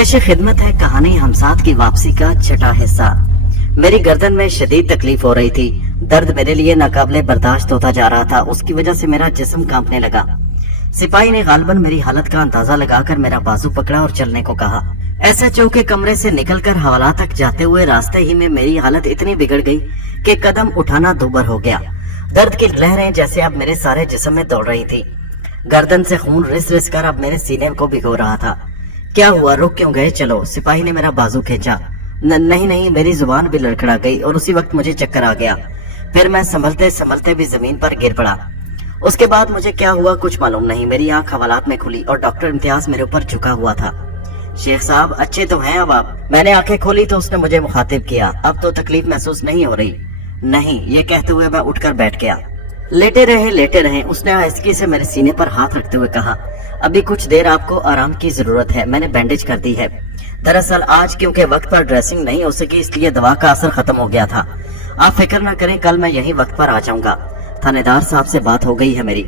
पेश खिदमत है कहानी हम साथ की वापसी का छठा हिस्सा। मेरी गर्दन में शदीद तकलीफ हो रही थी। दर्द मेरे लिए नाकाबिले बर्दाश्त होता जा रहा था। उसकी वजह से मेरा जिस्म कांपने लगा। सिपाही ने गालबन मेरी हालत का अंदाजा लगाकर मेरा बाजू पकड़ा और चलने को कहा। एसएचओ के कमरे से निकलकर हवाला तक जाते हुए रास्ते ही में मेरी हालत इतनी बिगड़ गई कि कदम उठाना दूभर हो गया। दर्द की लहरें जैसे अब मेरे सारे जिस्म में दौड़ रही थी। गर्दन से खून रिस रिस कर अब मेरे सीने को भिगो रहा था। क्या हुआ, रुक क्यों गए? चलो। सिपाही ने मेरा बाजू खींचा। नहीं, मेरी जुबान भी लड़खड़ा गई और उसी वक्त मुझे चक्कर आ गया। फिर मैं संभलते संभलते भी जमीन पर गिर पड़ा। उसके बाद मुझे क्या हुआ कुछ मालूम नहीं। मेरी आंख हवालात में खुली और डॉक्टर इम्तियाज मेरे ऊपर झुका हुआ था। शेख साहब अच्छे तो हैं अब आप? मैंने आंखें खोली तो उसने मुझे मुखातिब किया। अब तो तकलीफ महसूस नहीं हो रही? नहीं, ये कहते हुए मैं उठकर बैठ गया। लेटे रहे। उसने आहिस्तगी से मेरे सीने पर हाथ रखते हुए कहा, अभी कुछ देर आपको आराम की जरूरत है। मैंने बैंडेज कर दी है। दरअसल आज क्योंकि वक्त पर ड्रेसिंग नहीं हो सकी इसलिए दवा का असर खत्म हो गया था। आप फिक्र न करें, कल मैं यही वक्त पर आ जाऊंगा। थानेदार साहब से बात हो गई है मेरी।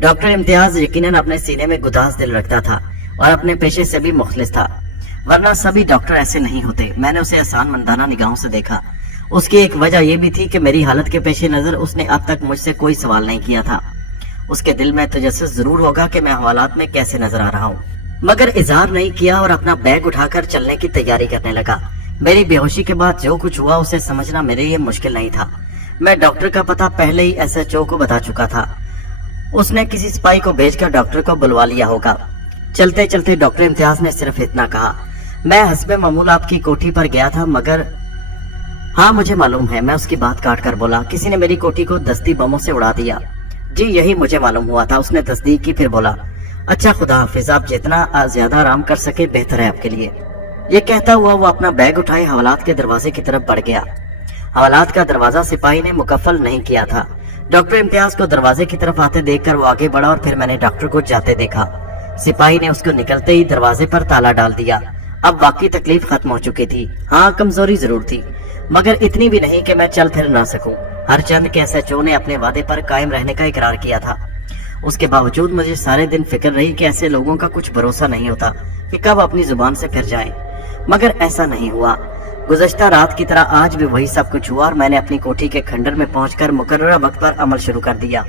डॉक्टर इम्तियाज यकीनन अपने सीने में गुदास दिल रखता था और अपने पेशे से भी मुखलिस था, वरना सभी डॉक्टर ऐसे नहीं होते। मैंने उसे एहसान मंदाना निगाहों से देखा। उसकी एक वजह यह भी थी कि मेरी हालत के पेश नजर उसने अब तक मुझसे कोई सवाल नहीं किया था। उसके दिल में तजस्सुस जरूर होगा कि मैं हवालात में कैसे नजर आ रहा हूँ, मगर इजहार नहीं किया और अपना बैग उठाकर चलने की तैयारी करने लगा। मेरी बेहोशी के बाद जो कुछ हुआ उसे समझना मेरे लिए मुश्किल नहीं था। मैं डॉक्टर का पता पहले ही एसएचओ को बता चुका था। उसने किसी सिपाही को भेजकर डॉक्टर को बुलवा लिया होगा। चलते चलते डॉक्टर इम्तियाज ने सिर्फ इतना कहा, मैं हस्बे मामूल आपकी कोठी पर गया था, मगर हाँ मुझे मालूम है। मैं उसकी बात काट कर बोला, किसी ने मेरी कोठी को दस्ती बमों से उड़ा दिया। जी यही मुझे मालूम हुआ था। उसने तस्दीक की, फिर बोला, अच्छा खुदा हाफिज, आप जितना ज्यादा आराम कर सके बेहतर है आपके लिए। ये कहता हुआ वो अपना बैग उठाए हवालात के दरवाजे की तरफ बढ़ गया। हवालात का दरवाजा सिपाही ने मुकफ्फल नहीं किया था। डॉक्टर इम्तियाज को दरवाजे की तरफ आते देखकर वो आगे बढ़ा और फिर मैंने डॉक्टर को जाते देखा। सिपाही ने उसको निकलते ही दरवाजे पर ताला डाल दिया। अब वाकई तकलीफ खत्म हो चुकी थी। हाँ कमजोरी जरूर थी, मगर इतनी भी नहीं कि मैं चल फिर ना सकूं। हर चंद के एसएचओ ने अपने वादे पर कायम रहने का इकरार किया था। उसके बावजूद मुझे सारे दिन फिक्र रही कि ऐसे लोगों का कुछ भरोसा नहीं होता कि कब अपनी जुबान से फिर जाएं, मगर ऐसा नहीं हुआ। गुज़श्ता रात की तरह आज भी वही सब कुछ हुआ और मैंने अपनी कोठी के खंडर में पहुंचकर मुकर्ररा वक्त पर अमल शुरू कर दिया।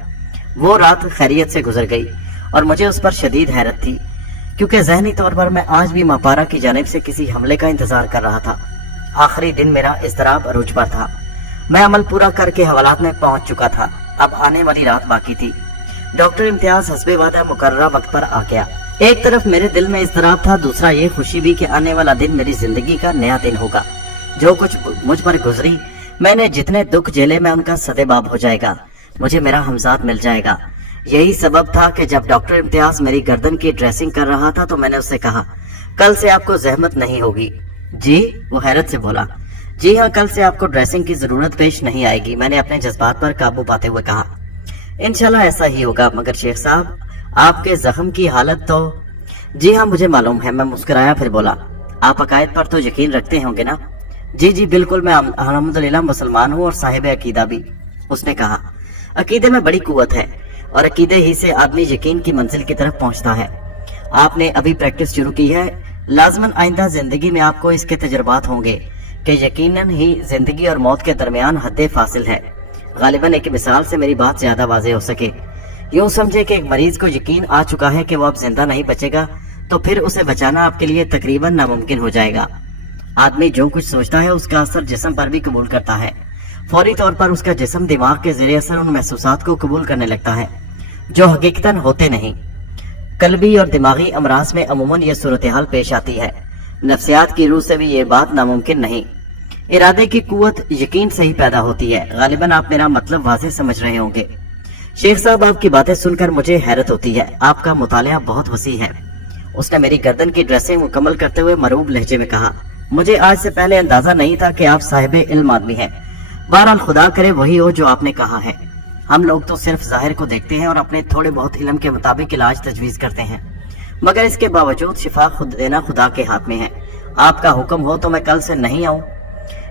वो रात खैरियत से गुजर गई और मुझे उस पर शदीद हैरत थी, क्योंकि ज़हनी तौर पर मैं आज भी मापारा की जानिब से किसी हमले का इंतजार कर रहा था। आखिरी दिन मेरा इज़्तिराब अरूज पर था। मैं अमल पूरा करके हवालात में पहुंच चुका था। अब आने वाली रात बाकी थी। डॉक्टर इम्तियाज हस्बे वादा मुकर्ररा वक्त पर आ गया। एक तरफ मेरे दिल में इज़्तिराब था, दूसरा ये खुशी भी कि आने वाला दिन मेरी जिंदगी का नया दिन होगा। जो कुछ मुझ पर गुजरी, मैंने जितने दुख झेले, मैं उनका सदेबाब हो जाएगा। मुझे मेरा हमजाद मिल जाएगा। यही सबब था कि जब डॉक्टर इम्तियाज मेरी गर्दन की ड्रेसिंग कर रहा था तो मैंने उससे कहा, कल से आपको जहमत नहीं होगी। जी? वो हैरत से बोला, जी हाँ, कल से आपको ड्रेसिंग की जरूरत पेश नहीं आएगी। मैंने अपने जज्बात पर काबू पाते हुए कहा, इंशाल्लाह ऐसा ही होगा, मगर शेख साहब आपके जख्म की हालत तो। जी हाँ मुझे मालूम है। मैं मुस्कुराया, फिर बोला, आप अकायद पर तो यकीन रखते होंगे ना? जी बिल्कुल, मैं अल्हम्दुलिल्लाह मुसलमान हूँ और साहिब अकीदा भी। उसने कहा, अकीदे में बड़ी कुव्वत है और अकीदे ही से आदमी यकीन की मंजिल की तरफ पहुंचता है। आपने अभी प्रैक्टिस शुरू की है, लाजमन आइंदा जिंदगी में आपको इसके तजुर्बात होंगे कि यकीनन ही जिंदगी और मौत के दरमियान हद फासिल है। गालिबन एक मिसाल से मेरी बात ज्यादा वाज़ेह हो सके। यूं समझे कि एक मरीज को यकीन आ चुका है कि वो अब जिंदा नहीं बचेगा, तो फिर उसे बचाना आपके लिए तकरीबन नामुमकिन हो जाएगा। आदमी जो कुछ सोचता है उसका असर जिस्म पर भी कबूल करता है। फौरी तौर पर उसका जिस्म दिमाग के ज़रिए असर उन महसूसात को कबूल करने लगता है जो हकीकतन होते नहीं। कल्बी और दिमागी अमराज में अमूमन यह सूरत हाल पेश आती है। नफ्सियात की रूह से भी ये बात नामुमकिन नहीं। इरादे की कुव्वत यकीन से ही पैदा होती है। गालिबन आप मेरा मतलब वाज़ेह समझ रहे होंगे। शेख साहब आपकी बातें सुनकर मुझे हैरत होती है। आपका मुतालिया बहुत वसी है। उसने मेरी गर्दन की ड्रेसिंग मुकम्मल करते हुए मरूब लहजे में कहा, मुझे आज से पहले अंदाजा नहीं था कि आप साहिब इल्म आदमी हैं। बहरहाल खुदा करे वही हो जो आपने कहा है। हम लोग तो सिर्फ जाहिर को देखते हैं और अपने थोड़े बहुत इल्म के मुताबिक इलाज तजवीज करते हैं, मगर इसके बावजूद शिफा खुद देना खुदा के हाथ में है। आपका हुक्म हो तो मैं कल से नहीं आऊं?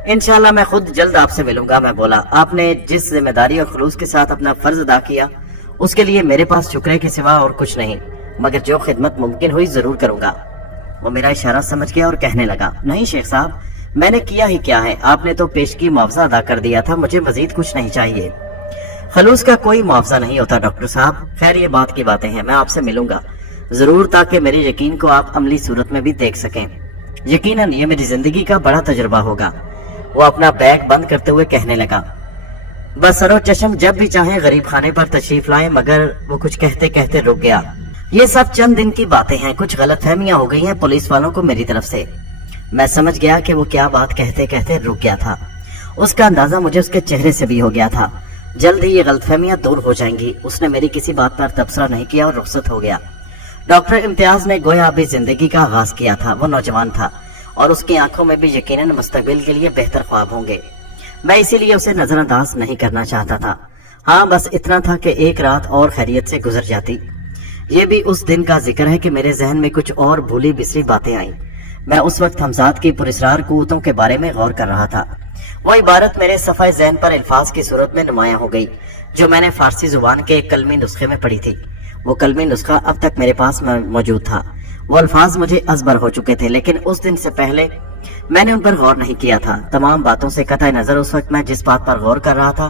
इंशाल्लाह मैं खुद जल्द आपसे मिलूंगा। मैं बोला, आपने जिस जिम्मेदारी और खुलूस के साथ अपना फर्ज अदा किया उसके लिए मेरे पास शुक्र के सिवा और कुछ नहीं, मगर जो खिदमत मुमकिन हुई जरूर करूंगा। वो मेरा इशारा समझ गया और कहने लगा, नहीं शेख साहब, मैंने किया ही क्या है, आपने तो पेशगी मुआवजा अदा कर दिया था, मुझे मजीद कुछ नहीं चाहिए। खलूस का कोई मुआवजा नहीं होता डॉक्टर साहब। खैर ये बात की बातें हैं, मैं आपसे मिलूंगा जरूर, ताकि मेरे यकीन को आप अमली सूरत में भी देख सकें। यकीनन ये मेरी जिंदगी का बड़ा तजुर्बा होगा। वो अपना बैग बंद करते हुए कहने लगा, बस सरो चश्म जब भी चाहे गरीब खाने पर तशरीफ लाए। मगर वो कुछ कहते कहते रुक गया। ये सब चंद दिन की बातें हैं, कुछ गलतफहमियां हो गई हैं पुलिस वालों को मेरी तरफ से। मैं समझ गया कि वो क्या बात कहते कहते रुक गया था। उसका अंदाजा मुझे उसके चेहरे से भी हो गया था। जल्द ही ये गलतफहमियां दूर हो जाएंगी। उसने मेरी किसी बात पर तबसरा नहीं किया और रुखसत हो गया। डॉक्टर इम्तियाज ने गोया अभी जिंदगी का आगाज किया था। वो नौजवान था और उसकी आंखों में भी यकीनन मुस्तकबिल के लिए बेहतर ख्वाब होंगे। मैं इसीलिए उसे नजरअंदाज नहीं करना चाहता था। हाँ, बस इतना था कि एक रात और खैरियत से गुजर जाती। ये भी उस दिन का जिक्र है कि मेरे जहन में कुछ और भूली बिसरी बातें आईं। मैं उस वक्त हमजाद की पुरस्रार कुव्वतों के बारे में गौर कर रहा था। वो इबारत मेरे सफ़ाए ज़हन पर अल्फाज की सूरत में नुमाया हो गई, जो मैंने फारसी जुबान के एक कलमी नुस्खे में पढ़ी थी। वो कलमी नुस्खा अब तक मेरे पास मौजूद था। वो अल्फाज मुझे अज़बर हो चुके थे, लेकिन उस दिन से पहले मैंने उन पर गौर नहीं किया था। तमाम बातों से कतई नजर उस वक्त मैं जिस बात पर गौर कर रहा था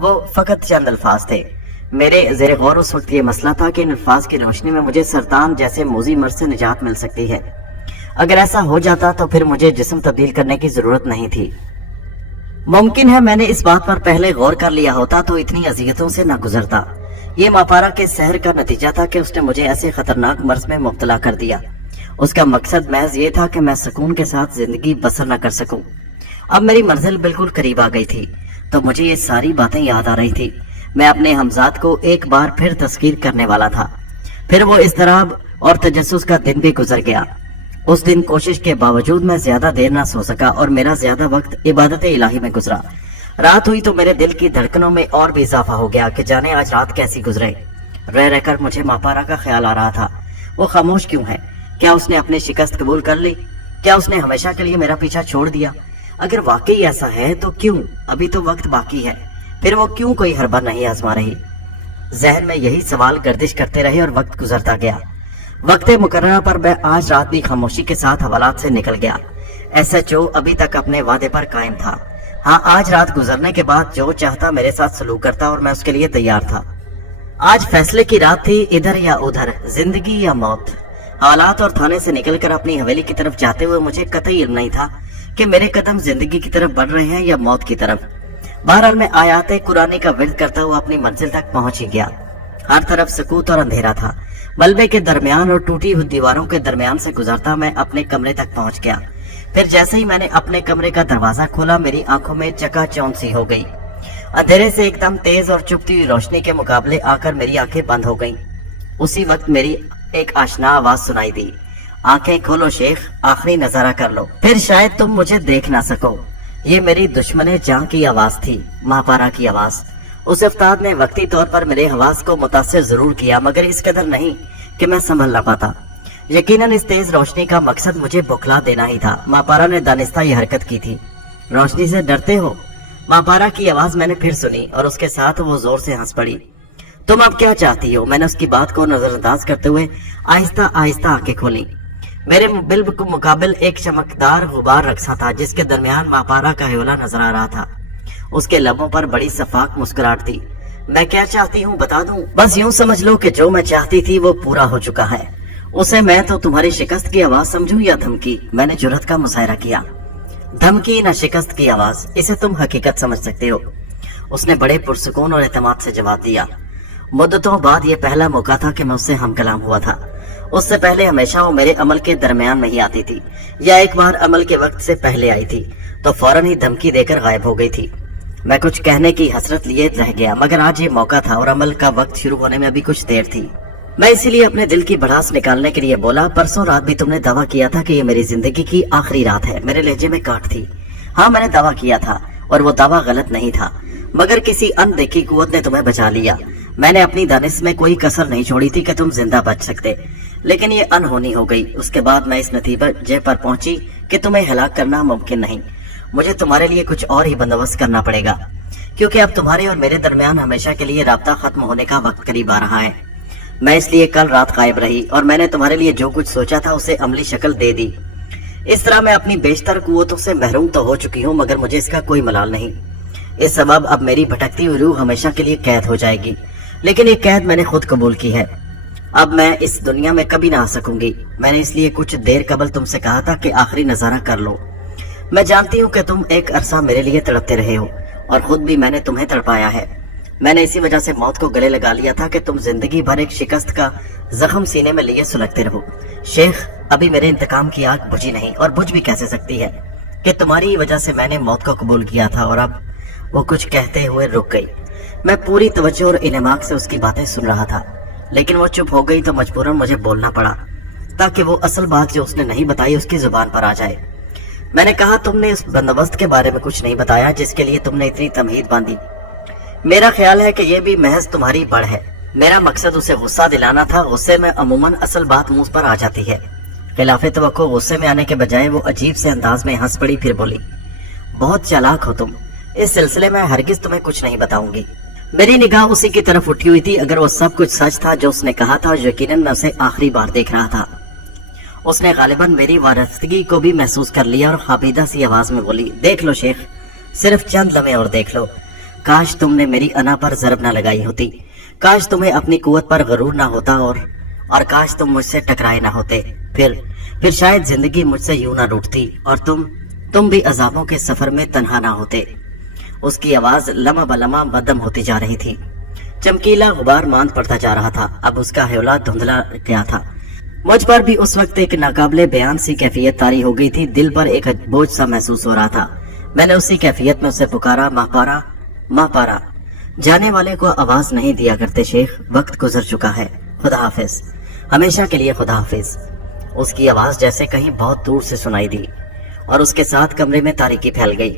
वो फकत चंद अल्फाज थे। मेरे ज़ेरे गौर उस वक्त ये मसला था कि इन अल्फाज की रोशनी में मुझे सरतान जैसे मोजी मर्ज से निजात मिल सकती है। अगर ऐसा हो जाता तो फिर मुझे जिस्म तब्दील करने की जरूरत नहीं थी। मुमकिन है मैंने इस बात पर पहले गौर कर लिया होता तो इतनी अजियतों से न गुजरता। ये मापारा के सहर का नतीजा था कि उसने मुझे ऐसे खतरनाक मर्ज में मुब्तला कर दिया। उसका मकसद महज ये था कि मैं सुकून के साथ जिंदगी बसर न कर सकूं। अब मेरी मंजिल बिल्कुल करीब आ गई थी तो मुझे ये सारी बातें याद आ रही थी। मैं अपने हमजाद को एक बार फिर तस्कीर करने वाला था। फिर वो इज़्तिराब और तजस्सुस का दिन भी गुजर गया। उस दिन कोशिश के बावजूद मैं ज्यादा देर ना सो सका और मेरा ज्यादा वक्त इबादत इलाही में गुजरा। रात हुई तो मेरे दिल की धड़कनों में और भी इजाफा हो गया कि जाने आज रात कैसी गुजरे। रह रहकर मुझे मापारा का ख्याल आ रहा था। वो खामोश क्यों है? क्या उसने अपनी शिकस्त कबूल कर ली? क्या उसने हमेशा के लिए मेरा पीछा छोड़ दिया? अगर वाकई ऐसा है तो क्यों? अभी तो वक्त बाकी है। फिर वो क्यों कोई हरबा नहीं आजमा रही? जहन में यही सवाल गर्दिश करते रहे और वक्त गुजरता गया। वक्त मुकर्ररा पर मैं आज रात भी खामोशी के साथ हवालात से निकल गया। SHO अभी तक अपने वादे पर कायम था। हाँ, आज रात गुजरने के बाद जो चाहता मेरे साथ सलूक करता और मैं उसके लिए तैयार था। आज फैसले की रात थी, इधर या उधर, जिंदगी या मौत। हालात और थाने से निकलकर अपनी हवेली की तरफ जाते हुए मुझे कतई इल्म नहीं था कि मेरे कदम जिंदगी की तरफ बढ़ रहे हैं या मौत की तरफ। बहरहाल मैं आयाते कुरानी का विर्द करता हुआ अपनी मंजिल तक पहुंच ही गया। हर तरफ सकूत और अंधेरा था। मलबे के दरमियान और टूटी हुई दीवारों के दरमियान से गुजरता मैं अपने कमरे तक पहुंच गया। फिर जैसे ही मैंने अपने कमरे का दरवाजा खोला मेरी आंखों में चकाचौंध सी हो गई। अंधेरे से एकदम तेज और चुभती हुई रोशनी के मुकाबले आकर मेरी आंखें बंद हो गईं। उसी वक्त मेरी एक आशना आवाज सुनाई दी, आंखें खोलो शेख, आखिरी नजारा कर लो, फिर शायद तुम मुझे देख ना सको। ये मेरी दुश्मने जान की आवाज थी, मापारा की आवाज। उस अफ्ताब ने वक्ती तौर पर मेरे हवास को मुतासिर जरूर किया, मगर इस कदर नहीं कि मैं संभल ना पाता। यकीनन इस तेज रोशनी का मकसद मुझे बुखला देना ही था। मापारा ने दानिस्ता ये हरकत की थी। रोशनी से डरते हो? मापारा की आवाज मैंने फिर सुनी और उसके साथ वो जोर से हंस पड़ी। तुम अब क्या चाहती हो? मैंने उसकी बात को नजरअंदाज करते हुए आहिस्ता आहिस्ता आंखें खोली। मेरे बिल्कुल मुकाबिल एक चमकदार गुबार रक्सा था जिसके दरमियान मापारा का हयोला नजर आ रहा था। उसके लबों पर बड़ी सफाक मुस्कुराहट थी। मैं क्या चाहती हूँ बता दूं? बस यूं समझ लो कि जो मैं चाहती थी वो पूरा हो चुका है। उसे मैं तो तुम्हारी शिकस्त की आवाज समझूं या धमकी? मैंने जुर्रत का मुजाहरा किया। धमकी न शिकस्त की आवाज, इसे तुम हकीकत समझ सकते हो। उसने बड़े पुरसुकून और एतमाद से जवाब दिया। मुद्दतों बाद ये पहला मौका था कि मैं उससे हमकलाम हुआ था। उससे पहले हमेशा वो मेरे अमल के दरमियान में ही आती थी, या एक बार अमल के वक्त से पहले आई थी तो फौरन ही धमकी देकर गायब हो गई थी। मैं कुछ कहने की हसरत लिए रह गया, मगर आज ये मौका था और अमल का वक्त शुरू होने में अभी कुछ देर थी। मैं इसीलिए अपने दिल की भड़ास निकालने के लिए बोला, परसों रात भी तुमने दावा किया था कि ये मेरी जिंदगी की आखिरी रात है। मेरे लहजे में काट थी। हाँ, मैंने दावा किया था और वो दावा गलत नहीं था, मगर किसी अनदेखी कुव्वत ने तुम्हें बचा लिया। मैंने अपनी दानिश में कोई कसर नहीं छोड़ी थी कि तुम जिंदा बच सकते, लेकिन ये अनहोनी हो गई। उसके बाद मैं इस नतीजे पर पहुंची कि तुम्हें हलाक करना मुमकिन नहीं। मुझे तुम्हारे लिए कुछ और ही बंदोबस्त करना पड़ेगा, क्योंकि अब तुम्हारे और मेरे दरमियान हमेशा के लिए राब्ता खत्म होने का वक्त करीब आ रहा है। मैं इसलिए कल रात गायब रही और मैंने तुम्हारे लिए जो कुछ सोचा था उसे अमली शक्ल दे दी। इस तरह मैं अपनी बेशतर कुव्वतों से महरूम तो हो चुकी हूँ, मगर मुझे इसका कोई मलाल नहीं। इस सबब अब मेरी भटकती हुई रूह हमेशा के लिए कैद हो जाएगी, लेकिन ये कैद मैंने खुद कबूल की है। अब मैं इस दुनिया में कभी ना आ सकूंगी। मैंने इसलिए कुछ देर कबल तुमसे कहा था कि आखिरी नजारा कर लो। मैं जानती हूँ कि तुम एक अरसा मेरे लिए तड़पते रहे हो और खुद भी मैंने तुम्हें तड़पाया है। मैंने इसी वजह से मौत को गले लगा लिया था कि तुम जिंदगी भर एक शिकस्त का जख्म सीने में लिए सुलगते रहो। शेख, अभी मेरे इंतकाम की आग बुझी नहीं, और बुझ भी कैसे सकती है कि तुम्हारी ही वजह से मैंने मौत को कबूल किया था। और अब वो कुछ कहते हुए रुक गई। मैं पूरी तवज्जो और इनेमाक से उसकी बातें सुन रहा था, लेकिन वो चुप हो गई तो मजबूरन मुझे बोलना पड़ा ताकि वो असल बात जो उसने नहीं बताई उसकी जुबान पर आ जाए। मैंने कहा, तुमने उस बंदोबस्त के बारे में कुछ नहीं बताया जिसके लिए तुमने इतनी तमहीद बांधी। मेरा ख्याल है कि यह भी महज तुम्हारी बढ़ है। मेरा मकसद उसे गुस्सा दिलाना था। गुस्से में अमूमन असल बात मुंह पर आ जाती है। खिलाफे तवक्को गुस्से में आने के बजाय वो अजीब से अंदाज में हंस पड़ी, फिर बोली, बहुत चालाक हो तुम। इस सिलसिले में हरगिज तुम्हें कुछ नहीं बताऊंगी। मेरी निगाह उसी की तरफ उठी हुई थी। अगर वो सब कुछ सच था जो उसने कहा था, यकीनन मैं उसे आखिरी बार देख रहा था। उसने गालिबन मेरी वारस्तगी को भी महसूस कर लिया और खाबीदा सी आवाज में बोली, देख लो शेख, सिर्फ चंद लम्हे और देख लो। काश तुमने मेरी अना पर जरब न लगाई होती, काश तुम्हें अपनी कुव्वत पर गरूर ना होता, और काश तुम मुझसे टकराए ना होते। फिर शायद जिंदगी मुझसे यूं ना रूठती और तुम भी अजाबों के सफर में तन्हा ना होते। उसकी आवाज लम्हा बलम्हा मध्यम होती जा रही थी। चमकीला गुबार मांद पड़ता जा रहा था। अब उसका हौला धुंधला गया था। मुझ पर भी उस वक्त एक नाकाबिले बयान सी कैफियत तारी हो गई थी। दिल पर एक बोझ सा महसूस हो रहा था। मैंने उसी कैफियत में उसे पुकारा, मापारा मापारा। जाने वाले को आवाज नहीं दिया करते शेख, वक्त गुजर चुका है, खुदा हाफिज, हमेशा के लिए खुदा हाफिज। उसकी आवाज जैसे कहीं बहुत दूर से सुनाई दी और उसके साथ कमरे में तारीकी फैल गई।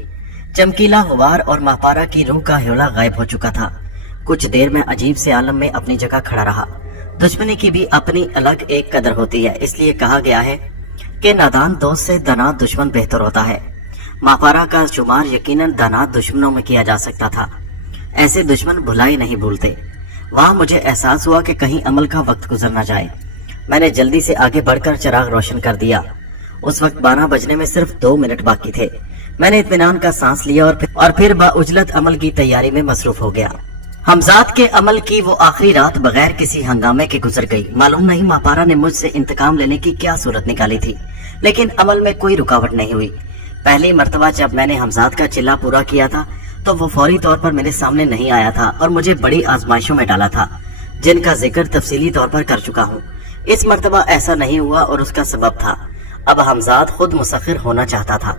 चमकीला गुबार और मापारा की रूह का हौला गायब हो चुका था। कुछ देर में अजीब से आलम में अपनी जगह खड़ा रहा। दुश्मनी की भी अपनी अलग एक कदर होती है, इसलिए कहा गया है कि नादान दोस्त से दाना दुश्मन बेहतर होता है। मापारा का शुमार यकीनन दाना दुश्मनों में किया जा सकता था। ऐसे दुश्मन भुलाई नहीं भूलते। वहां मुझे एहसास हुआ कि कहीं अमल का वक्त गुजर न जाए। मैंने जल्दी से आगे बढ़कर चिराग रोशन कर दिया। उस वक्त 12 बजने में सिर्फ 2 मिनट बाकी थे। मैंने इत्मीनान का सांस लिया और फिर बाउजलत अमल की तैयारी में मसरूफ हो गया। हमजाद के अमल की वो आखिरी रात बगैर किसी हंगामे के गुजर गई। मालूम नहीं मापारा ने मुझसे इंतकाम लेने की क्या सूरत निकाली थी, लेकिन अमल में कोई रुकावट नहीं हुई। पहली मर्तबा जब मैंने हमजाद का चिल्ला पूरा किया था तो वो फौरी तौर पर मेरे सामने नहीं आया था और मुझे बड़ी आजमाइशों में डाला था, जिनका जिक्र तफसीली तौर पर कर चुका हूँ। इस मर्तबा ऐसा नहीं हुआ और उसका सबब था, अब हमजाद खुद मुसखिर होना चाहता था।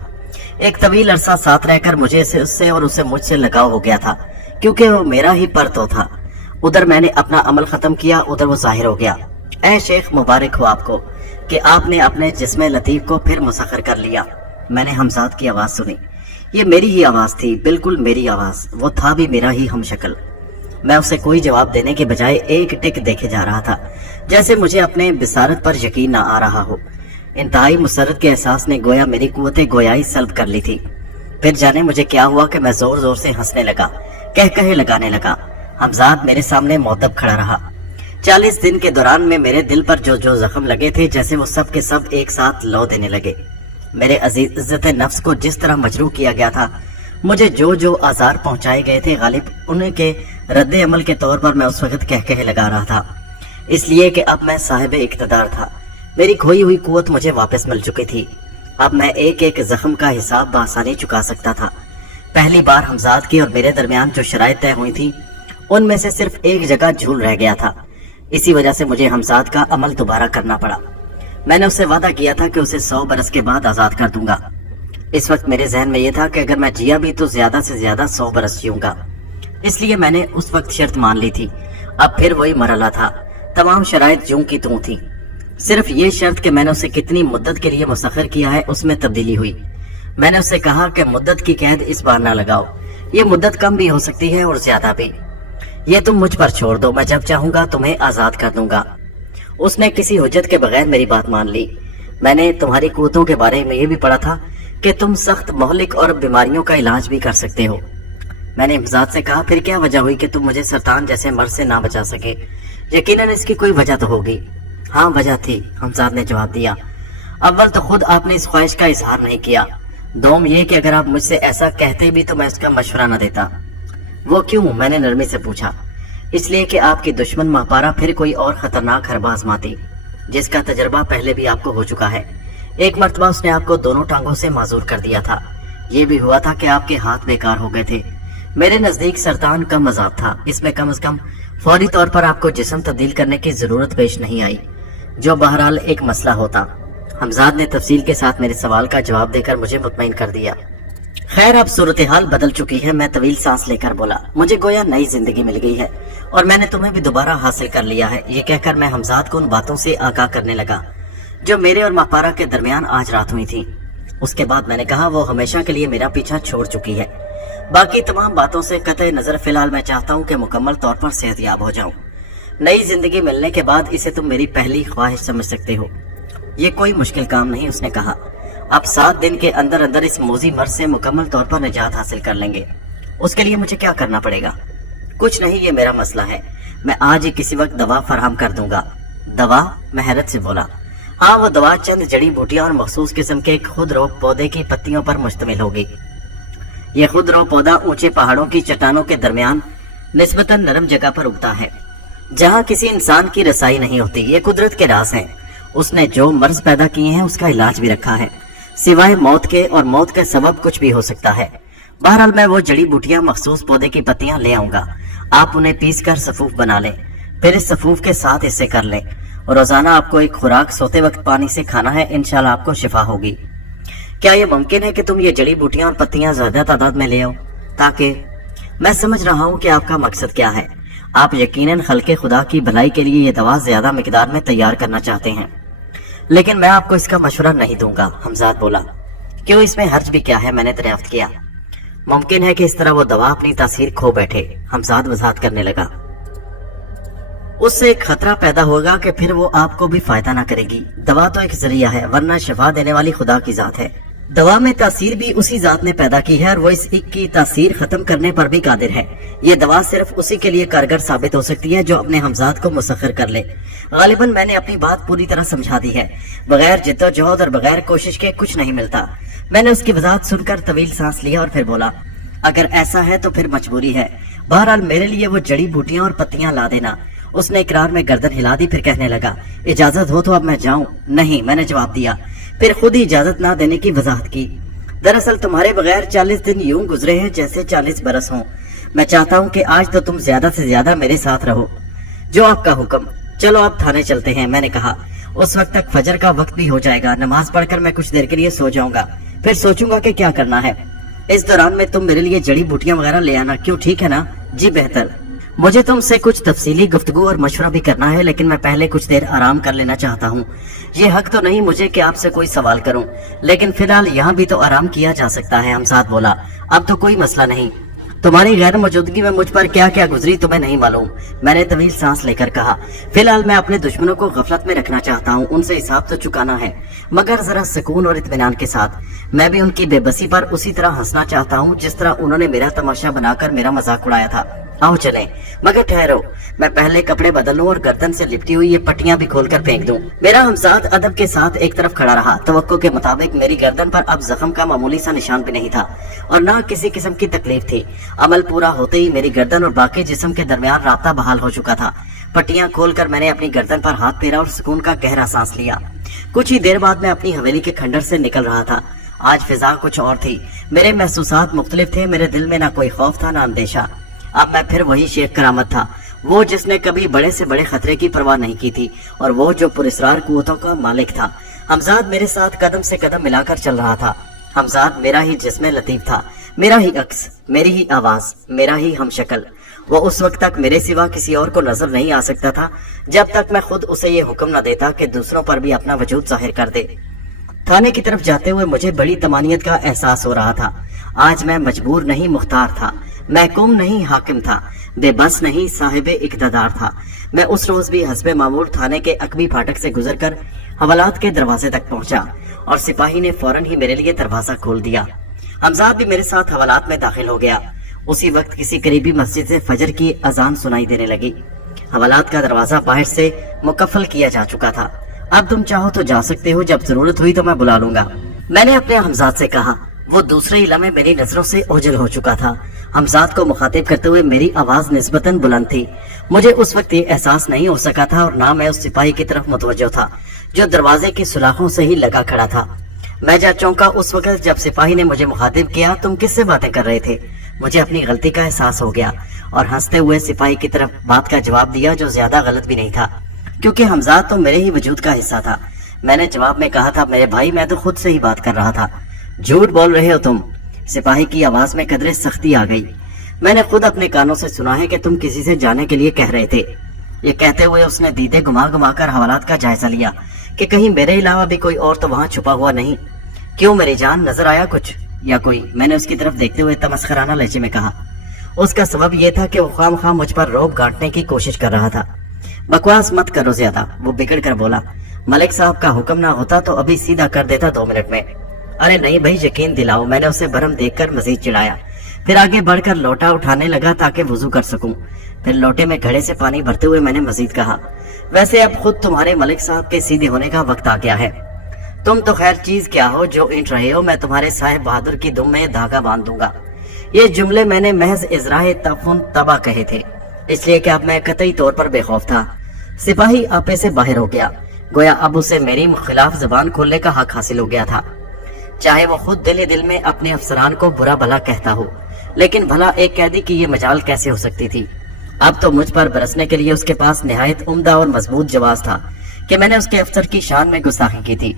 एक तवील अरसा साथ रहकर मुझे उससे और उसे मुझसे लगाव हो गया था, क्योंकि वो मेरा ही परतो था। उधर मैंने अपना अमल खत्म किया, उधर वो जाहिर हो गया। ऐ शेख, मुबारक हो आपको कि आपने अपने जिस्म लतीफ को फिर मुसखर कर लिया। मैंने हमजाद की आवाज सुनी। ये मेरी ही आवाज थी, बिल्कुल मेरी आवाज। वो था भी मेरा ही हमशक्ल। मैं उसे कोई जवाब देने के बजाय एक टिक देखे जा रहा था, जैसे मुझे अपने बिसारत पर यकीन न आ रहा हो। इंतहाई मुसरत के एहसास ने गोया मेरी कुव्वते गोयाई सल्ब कर ली थी। फिर जाने मुझे क्या हुआ कि मैं जोर जोर से हंसने लगा, कह कहे लगाने लगा। हमजाद मेरे सामने मौतब खड़ा रहा। 40 दिन के दौरान में मेरे दिल पर जो जो जख्म लगे थे, जैसे वो सब के सब एक साथ लौ देने लगे। मेरे अजीज इज्जत नफ्स को जिस तरह मजरूह किया गया था, मुझे जो जो आजार पहुंचाए गए थे, गालिब उनके रद्दे अमल के तौर पर मैं उस वक्त कह कहे लगा रहा था, इसलिए कि अब मैं साहिब इक्तदार था। मेरी खोई हुई कुव्वत मुझे वापस मिल चुकी थी। अब मैं एक एक जख्म का हिसाब बआसानी चुका सकता था। पहली बार हमजाद की और मेरे दरमियान जो शराइत तय हुई थी, उनमें से सिर्फ एक जगह झूल रह गया था। इसी वजह से मुझे हमजाद का अमल दोबारा करना पड़ा। मैंने उससे वादा किया था कि उसे 100 बरस के बाद आजाद कर दूंगा। इस वक्त मेरे जहन में यह था कि अगर मैं जिया भी तो ज्यादा से ज्यादा 100 बरस जीऊंगा। इसलिए मैंने उस वक्त शर्त मान ली थी। अब फिर वही मरहला था। तमाम शराइत यूं की त्यों थी। सिर्फ ये शर्त कि मैंने उसे कितनी मुद्दत के लिए मुसखर किया है, उसमें तब्दीली हुई। मैंने उससे कहा कि मुद्दत की कैद इस बार ना लगाओ। ये मुद्दत कम भी हो सकती है और ज्यादा भी। ये तुम मुझ पर छोड़ दो, मैं जब चाहूंगा तुम्हें आजाद कर दूंगा। उसने किसी हुज्जत के बगैर मेरी बात मान ली। मैंने तुम्हारी कुव्वतों के बारे में ये भी पढ़ा था कि तुम सख्त मोहलिक और बीमारियों का इलाज भी कर सकते हो। मैंने हमजाद से कहा, फिर क्या वजह हुई कि तुम मुझे सरतान जैसे मर्ज से ना बचा सके? यकीनन इसकी कोई वजह तो होगी। हाँ वजह थी, हमजाद ने जवाब दिया। अव्वल तो खुद आपने इस ख्वाहिश का इजहार नहीं किया, दोम ये कि अगर आप मुझसे ऐसा कहते भी तो मैं इसका मशवरा न देता। वो क्यों? मैंने नरमी से पूछा। इसलिए कि आपकी दुश्मन मापारा फिर कोई और खतरनाक हरबा आजमाती, जिसका तजर्बा पहले भी आपको हो चुका है। एक मर्तबा उसने आपको दोनों टांगों से माजूर कर दिया था। ये भी हुआ था कि आपके हाथ बेकार हो गए थे। मेरे नजदीक सरतान कम मजाक था, इसमें कम से कम फौरी तौर पर आपको जिस्म तब्दील करने की जरूरत पेश नहीं आई, जो बहरहाल एक मसला होता। हमजाद ने तफसील के साथ मेरे सवाल का जवाब देकर मुझे मुतमईन कर दिया। खैर अब सूरत हाल बदल चुकी है, मैं तवील सांस लेकर बोला। मुझे गोया नई जिंदगी मिल गई है और मैंने तुम्हें भी दोबारा हासिल कर लिया है। ये कहकर मैं हमजाद को उन बातों से आगाह करने लगा जो मेरे और मापारा के दरमियान आज रात हुई थी। उसके बाद मैंने कहा वो हमेशा के लिए मेरा पीछा छोड़ चुकी है। बाकी तमाम बातों से कतई नजर फिलहाल मैं चाहता हूँ कि मुकम्मल तौर पर सेहतयाब हो जाऊं। नई जिंदगी मिलने के बाद इसे तुम मेरी पहली ख्वाहिश समझ सकते हो। ये कोई मुश्किल काम नहीं, उसने कहा। अब 7 दिन के अंदर अंदर इस मोजी मर्ज से मुकम्मल तौर पर निजात हासिल कर लेंगे। उसके लिए मुझे क्या करना पड़ेगा? कुछ नहीं, ये मेरा मसला है। मैं आज ही किसी वक्त दवा फराहम कर दूंगा। दवा? मैं हैरत से बोला। हाँ, वो दवा चंद जड़ी बूटियां और मखसूस किस्म के खुदरो पौधे की पत्तियों पर मुश्तमिल होगी। ये खुदरो पौधा ऊंचे पहाड़ों की चट्टानों के दरमियान निस्बतन नरम जगह पर उगता है, जहाँ किसी इंसान की रसाई नहीं होती। ये कुदरत के राज हैं। उसने जो मर्ज पैदा किए हैं उसका इलाज भी रखा है, सिवाय मौत के, और मौत का सबब कुछ भी हो सकता है। बहरहाल मैं वो जड़ी बूटियां मखसूस पौधे की पत्तियां ले आऊंगा। आप उन्हें पीस कर सफूफ बना लें, फिर इस सफूफ के साथ इससे कर लें। और रोजाना आपको एक खुराक सोते वक्त पानी से खाना है, इंशाल्लाह आपको शिफा होगी। क्या यह मुमकिन है कि तुम ये जड़ी बूटियां और पत्तियां ज्यादा तादाद में ले आओ? ताकि मैं समझ रहा हूँ कि आपका मकसद क्या है। आप यकीनन खल्के खुदा की भलाई के लिए ये दवा ज्यादा मिकदार में तैयार करना चाहते हैं, लेकिन मैं आपको इसका मशवरा नहीं दूंगा, हमजाद बोला। क्यों, इसमें हर्ज भी क्या है? मैंने दरियाफ्त किया। मुमकिन है कि इस तरह वो दवा अपनी तासीर खो बैठे, हमजाद वजाहत करने लगा। उससे एक खतरा पैदा होगा कि फिर वो आपको भी फायदा ना करेगी। दवा तो एक जरिया है, वरना शिफा देने वाली खुदा की जात है। दवा में तासीर भी उसी जात ने पैदा की है और वो इस इक की तासीर खत्म करने पर भी कादिर है। ये दवा सिर्फ उसी के लिए कारगर साबित हो सकती है जो अपने हमजाद को मुसख्खर कर ले। गालिबन मैंने अपनी बात पूरी तरह समझा दी है। बगैर जिद्दोजहद और बगैर कोशिश के कुछ नहीं मिलता। मैंने उसकी वजाहत सुनकर तवील सांस लिया और फिर बोला, अगर ऐसा है तो फिर मजबूरी है। बहरहाल मेरे लिए वो जड़ी बूटियां और पत्तियां ला देना। उसने इकरार में गर्दन हिला दी, फिर कहने लगा, इजाजत हो तो अब मैं जाऊं? नहीं, मैंने जवाब दिया, फिर खुद ही इजाजत ना देने की वजाहत की। दरअसल तुम्हारे बगैर 40 दिन यूं गुजरे हैं जैसे 40 बरस हों। मैं चाहता हूं कि आज तो तुम ज्यादा से ज्यादा मेरे साथ रहो। जो आपका हुक्म। चलो अब थाने चलते हैं, मैंने कहा। उस वक्त तक फजर का वक्त भी हो जाएगा। नमाज पढ़कर मैं कुछ देर के लिए सो जाऊंगा, फिर सोचूंगा कि क्या करना है। इस दौरान में तुम मेरे लिए जड़ी बूटियां वगैरह ले आना, क्यों? ठीक है ना? जी बेहतर। मुझे तुमसे कुछ तफसीली गुफ्तगू और मशवरा भी करना है, लेकिन मैं पहले कुछ देर आराम कर लेना चाहता हूँ। ये हक तो नहीं मुझे कि आपसे कोई सवाल करूं, लेकिन फिलहाल यहाँ भी तो आराम किया जा सकता है, हमजाद बोला। अब तो कोई मसला नहीं। तुम्हारी गैर मौजूदगी में मुझ पर क्या क्या गुजरी तुम्हें नहीं मालूम, मैंने तवील सांस लेकर कहा। फिलहाल मैं अपने दुश्मनों को गफलत में रखना चाहता हूँ, उनसे हिसाब तो चुकाना है, मगर जरा सुकून और इत्मीनान के साथ। मैं भी उनकी बेबसी पर उसी तरह हंसना चाहता हूँ जिस तरह उन्होंने मेरा तमाशा बनाकर मेरा मजाक उड़ाया था। आओ चलें, मगर ठहरो, मैं पहले कपड़े बदल लूं और गर्दन से लिपटी हुई ये पट्टियां भी खोलकर फेंक दूं। मेरा हमजाद अदब के साथ एक तरफ खड़ा रहा। तवक्को के मुताबिक मेरी गर्दन पर अब जख्म का मामूली सा निशान भी नहीं था और न किसी किस्म की तकलीफ थी। अमल पूरा होते ही मेरी गर्दन और बाकी जिस्म के दरमियान राब्ता बहाल हो चुका था। पट्टियां खोलकर मैंने अपनी गर्दन पर हाथ फेरा और सुकून का गहरा सांस लिया। कुछ ही देर बाद मैं अपनी हवेली के खंडर से निकल रहा था। आज फिजा कुछ और थी, मेरे महसूसात मुख्तलिफ थे। मेरे दिल में ना कोई खौफ था ना अंदेशा। अब मैं फिर वही शेख करामत था, वो जिसने कभी बड़े से बड़े खतरे की परवाह नहीं की थी और वो जो पुरस्कार कुव्वतों का मालिक था। हमजाद मेरे साथ कदम से कदम मिलाकर चल रहा था। हमजाद मेरा ही जिस्म लतीफ था, मेरा ही अक्स, मेरी ही आवाज, मेरा ही हमशक्ल। वो उस वक्त तक मेरे सिवा किसी और को नजर नहीं आ सकता था जब तक मैं खुद उसे ये हुक्म न देता कि दूसरों पर भी अपना वजूद जाहिर कर दे। थाने की तरफ जाते हुए मुझे बड़ी तमानियत का एहसास हो रहा था। आज मैं मजबूर नहीं मुख्तार था, महकूम नहीं हाकिम था, बेबस नहीं साहिब इक़्तिदार था। मैं उस रोज भी हस्बे मामूल थाने के अकबी फाटक से गुजरकर हवालात के दरवाजे तक पहुंचा और सिपाही ने फौरन ही मेरे लिए दरवाजा खोल दिया। हमजाद भी मेरे साथ हवालात में दाखिल हो गया। उसी वक्त किसी करीबी मस्जिद से फजर की अजान सुनाई देने लगी। हवालात का दरवाजा बाहर से मुकफ्फल किया जा चुका था। अब तुम चाहो तो जा सकते हो, जब जरूरत हुई तो मैं बुला लूंगा। मैंने अपने हमजाद से कहा। वो दूसरे ही लम्हे मेरी नजरों से ओझल हो चुका था। हमजाद को मुखातिब करते हुए मेरी आवाज निस्बतन बुलंद थी। मुझे उस वक्त ये एहसास नहीं हो सका था और ना मैं उस सिपाही की तरफ मुतवज्जो था जो दरवाजे की सुलाखों से ही लगा खड़ा था। मैं जा चौंका उस वक्त जब सिपाही ने मुझे मुखातिब किया, तुम किससे बातें कर रहे थे? मुझे अपनी गलती का एहसास हो गया और हंसते हुए सिपाही की तरफ बात का जवाब दिया, जो ज्यादा गलत भी नहीं था क्योंकि हमजाद तो मेरे ही वजूद का हिस्सा था। मैंने जवाब में कहा था, मेरे भाई मैं तो खुद से ही बात कर रहा था। झूठ बोल रहे हो तुम। सिपाही की आवाज में कदरे सख्ती आ गई। मैंने खुद अपने कानों से सुना है कि तुम किसी से जाने के लिए कह रहे थे। ये कहते हुए उसने दीदे घुमा घुमा कर हवालात का जायजा लिया कि कहीं मेरे अलावा भी कोई और तो वहां छुपा हुआ नहीं। क्यों मेरी जान, नजर आया कुछ या कोई? मैंने उसकी तरफ देखते हुए तमस्खराना लहजे में कहा। उसका सबब यह था कि वो खामखा मुझ पर रौब गांटने की कोशिश कर रहा था। बकवास मत करो ज्यादा, वो बिगड़ कर बोला। मलिक साहब का हुक्म ना होता तो अभी सीधा कर देता 2 मिनट में। अरे नहीं भाई, यकीन दिलाओ। मैंने उसे बरम देखकर मजीद चिढ़ाया। फिर आगे बढ़कर लोटा उठाने लगा ताकि वुजू कर सकूं। फिर लोटे में घड़े से पानी भरते हुए मैंने मजीद कहा, वैसे अब खुद तुम्हारे मलिक साहब के सीधे होने का वक्त आ गया है। तुम तो खैर चीज क्या हो जो इंट रहे हो। मैं तुम्हारे साहिब बहादुर की दुम में धागा बांध दूंगा। ये जुमले मैंने महज इजराह तफुन तबा कहे थे, इसलिए कि अब मैं कतई तौर पर बेखौफ था। सिपाही आपे से बाहर हो गया, गोया अब उसे मेरी खिलाफ जबान खोलने का हक हासिल हो गया था। चाहे वो खुद दिल ही दिल में अपने अफसरान को बुरा भला कहता हो, लेकिन भला एक कैदी की ये मजाल कैसे हो सकती थी? अब तो मुझ पर बरसने के लिए उसके पास निहायत उम्दा और मजबूत जवाब था कि मैंने उसके अफसर की शान में गुस्ताखी की थी।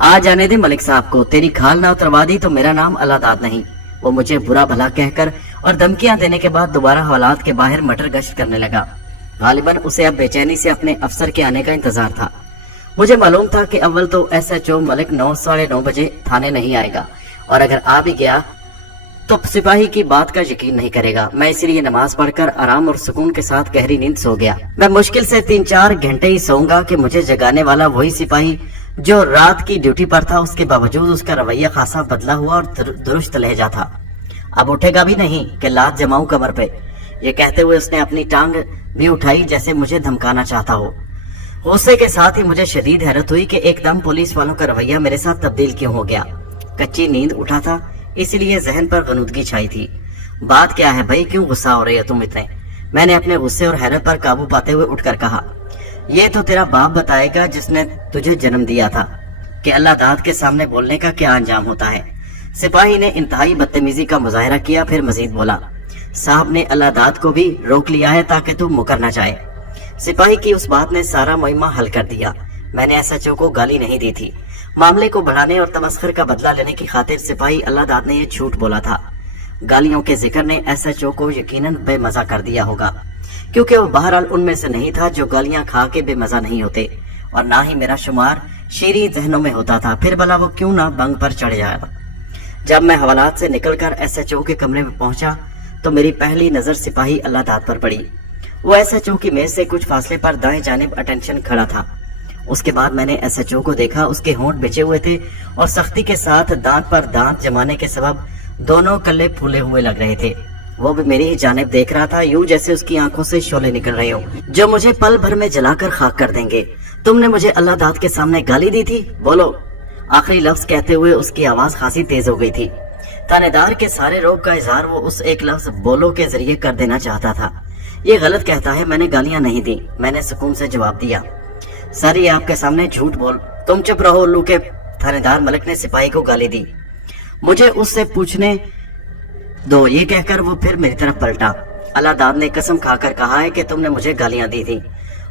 आ जाने दे मलिक साहब को, तेरी खाल ना उतरवा दी तो मेरा नाम अल्लादाद नहीं। वो मुझे बुरा भला कहकर और धमकियां देने के बाद दोबारा हवालात के बाहर मटर गश्त करने लगा। गालिबन उसे अब बेचैनी से अपने अफसर के आने का इंतजार था। मुझे मालूम था कि अव्वल तो SHO मलिक 9 साढ़े 9 बजे थाने नहीं आएगा, और अगर आ भी गया तो सिपाही की बात का यकीन नहीं करेगा। मैं इसलिए नमाज पढ़कर आराम और सुकून के साथ गहरी नींद सो गया। मैं मुश्किल से 3-4 घंटे ही सोऊंगा कि मुझे जगाने वाला वही सिपाही जो रात की ड्यूटी पर था। उसके बावजूद उसका रवैया खासा बदला हुआ और दुरुस्त लहजा था। अब उठेगा भी नहीं कि लात जमाऊं कमर पे। ये कहते हुए उसने अपनी टांग भी उठाई जैसे मुझे धमकाना चाहता हो। गुस्से के साथ ही मुझे शदीद हैरत हुई कि एकदम पुलिस वालों का रवैया मेरे साथ तब्दील क्यों हो गया। कच्ची नींद उठा था, इसलिए जहन पर गनुदगी छाई थी। बात क्या है भाई, क्यों गुस्सा हो रही है तुम इतने? मैंने अपने गुस्से और हैरत पर काबू पाते हुए उठकर कहा, ये तो तेरा बाप बताएगा जिसने तुझे जन्म दिया था कि अल्लादाद के सामने बोलने का क्या अंजाम होता है। सिपाही ने इंतहाई बदतमीजी का मुजाहरा किया, फिर मजीद बोला, साहब ने अल्लादाद को भी रोक लिया है ताकि तू मुकर न जाए। सिपाही की उस बात ने सारा मुहिम्मा हल कर दिया। मैंने SHO को गाली नहीं दी थी। मामले को बढ़ाने और तमस्खर का बदला लेने की खातिर सिपाही अल्लादाद ने ये झूठ बोला था। गालियों के जिक्र ने SHO को यकीनन बेमजा कर दिया होगा, क्योंकि वो बहरहाल उनमें से नहीं था जो गालियां खा के बेमजा नहीं होते, और ना ही मेरा शुमार शीरी जहनों में होता था। फिर भला वो क्यों ना बंग पर चढ़ जाएगा। जब मैं हवालात से निकलकर SHO के कमरे में पहुंचा तो मेरी पहली नजर सिपाही अल्लादाद पर पड़ी। वो SHO की मेज से कुछ फासले पर दाएं जानिब अटेंशन खड़ा था। उसके बाद मैंने SHO को देखा। उसके होंठ बिछे हुए थे और सख्ती के साथ दांत पर दांत जमाने के सबब दोनों कल्ले फूले हुए लग रहे थे। वो भी मेरी ही जानिब देख रहा था, यूं जैसे उसकी आंखों से शोले निकल रहे हो जो मुझे पल भर में जलाकर खाक कर देंगे। तुमने मुझे अल्लादाद के सामने गाली दी थी, बोलो। आखिरी लफ्ज कहते हुए उसकी आवाज खासी तेज हो गई थी। थानेदार के सारे रोब का इजहार वो उस एक लफ्ज बोलो के जरिए कर देना चाहता था। ये गलत कहता है, मैंने गालियां नहीं दी। मैंने सुकून से जवाब दिया, सर ये आपके सामने झूठ बोल। तुम चुप रहो उल्लू के। थानेदार मलिक ने सिपाही को गाली दी। मुझे उससे पूछने दो, ये कहकर वो फिर मेरी तरफ पलटा। अल्लादाद ने कसम खाकर कहा है कि तुमने मुझे गालियां दी थी।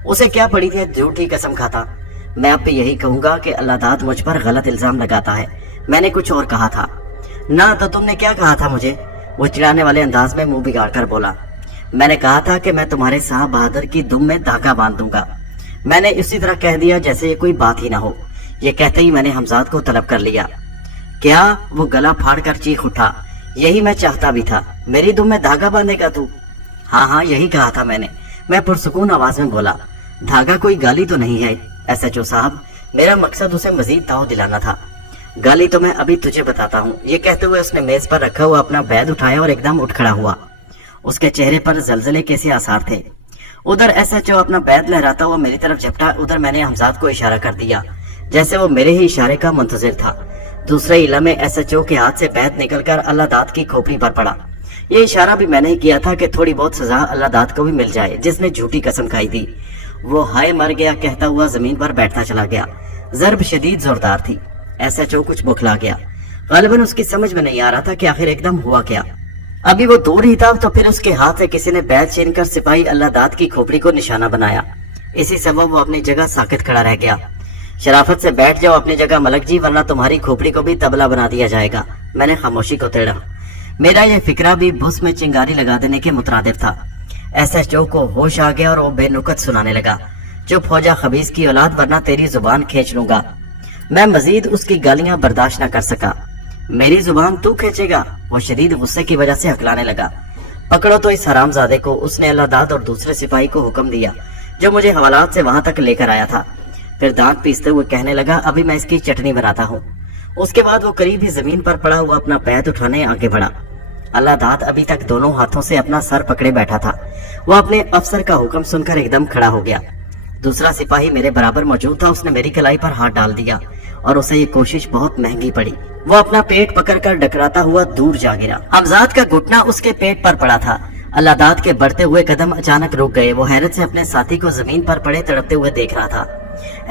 उसे क्या पड़ी थी झूठी कसम खाता। मैं अब भी यही कहूंगा कि अल्लादाद मुझ पर गलत इल्जाम लगाता है। मैंने कुछ और कहा था ना। तो तुमने क्या कहा था मुझे? वो चिढ़ाने वाले अंदाज में मुंह बिगाड़ कर बोला, मैंने कहा था कि मैं तुम्हारे साहब बहादुर की दुम में धागा बांध दूंगा। मैंने इसी तरह कह दिया जैसे ये कोई बात ही ना हो। ये कहते ही मैंने हमजाद को तलब कर लिया। क्या? वो गला फाड़ कर चीख उठा, यही मैं चाहता भी था। मेरी दुम में धागा बांधेगा तू? हाँ हाँ यही कहा था मैंने। मैं पुरसुकून आवाज में बोला, धागा कोई गाली तो नहीं है SHO साहब। मेरा मकसद उसे मजीद ताव दिलाना था। गाली तो मैं अभी तुझे बताता हूँ। ये कहते हुए उसने मेज पर रखा हुआ अपना बैद उठाया और एकदम उठ खड़ा हुआ। उसके चेहरे पर जलजले के से आसार थे। उधर एसएचओ अपना बैद लहराता हुआ मेरी तरफ झपटा। उधर मैंने हमजाद को इशारा कर दिया जैसे वो मेरे ही इशारे का मुंतजिर था। दूसरे इला में एसएचओ के हाथ से बैद निकलकर अल्लाह दाद की खोपड़ी पर पड़ा। ये इशारा भी मैंने ही किया था कि थोड़ी बहुत सजा अल्लाह दाद को भी मिल जाए जिसने झूठी कसम खाई थी। वो हाय मर गया कहता हुआ जमीन पर बैठता चला गया। जरब शदीद जोरदार थी। एसएचओ कुछ बुखला गया। गालिबन उसकी समझ में नहीं आ रहा था कि आखिर एकदम हुआ क्या। अभी वो दूर ही था तो फिर उसके हाथ से किसी ने बैद छीनकर सिपाही अल्लाह दाद की खोपड़ी को निशाना बनाया। इसी सबब वो अपनी जगह साकित खड़ा रह गया। शराफत से बैठ जाओ अपनी जगह मलक जी, वरना तुम्हारी खोपड़ी को भी तबला बना दिया जाएगा। मैंने खामोशी को तेड़ा। मेरा ये फिक्रा भी बुस में चिंगारी लगा देने के मुतरादिफ था। एसएचओ को होश आ गया और वो बेनुकत सुनाने लगा, चुप हो जा खबीस की औलाद, वरना तेरी जुबान खींच लूंगा। मैं मजीद उसकी गालियां बर्दाश्त न कर सका। मेरी जुबान तू खींचेगा? वो शदीद गुस्से की वजह से हकलाने लगा। पकड़ो तो इस हरामजादे को। उसने अल्लाह दाद और दूसरे सिपाही को हुक्म दिया जो मुझे हवालात से वहां तक लेकर आया था। फिर दांत पीसते हुए कहने लगा, अभी मैं इसकी चटनी बनाता हूँ। उसके बाद वो करीब ही जमीन पर पड़ा हुआ अपना पैर उठाने आगे बढ़ा। अल्लाह दाद अभी तक दोनों हाथों से अपना सर पकड़े बैठा था। वो अपने अफसर का हुक्म सुनकर एकदम खड़ा हो गया। दूसरा सिपाही मेरे बराबर मौजूद था। उसने मेरी कलाई पर हाथ डाल दिया और उसे ये कोशिश बहुत महंगी पड़ी। वो अपना पेट पकड़कर डकराता हुआ दूर जा गिरा। हमजाद का घुटना उसके पेट पर पड़ा था। अल्लाह दाद के बढ़ते हुए कदम अचानक रुक गए। वो हैरत से अपने साथी को जमीन पर पड़े तड़पते हुए देख रहा था।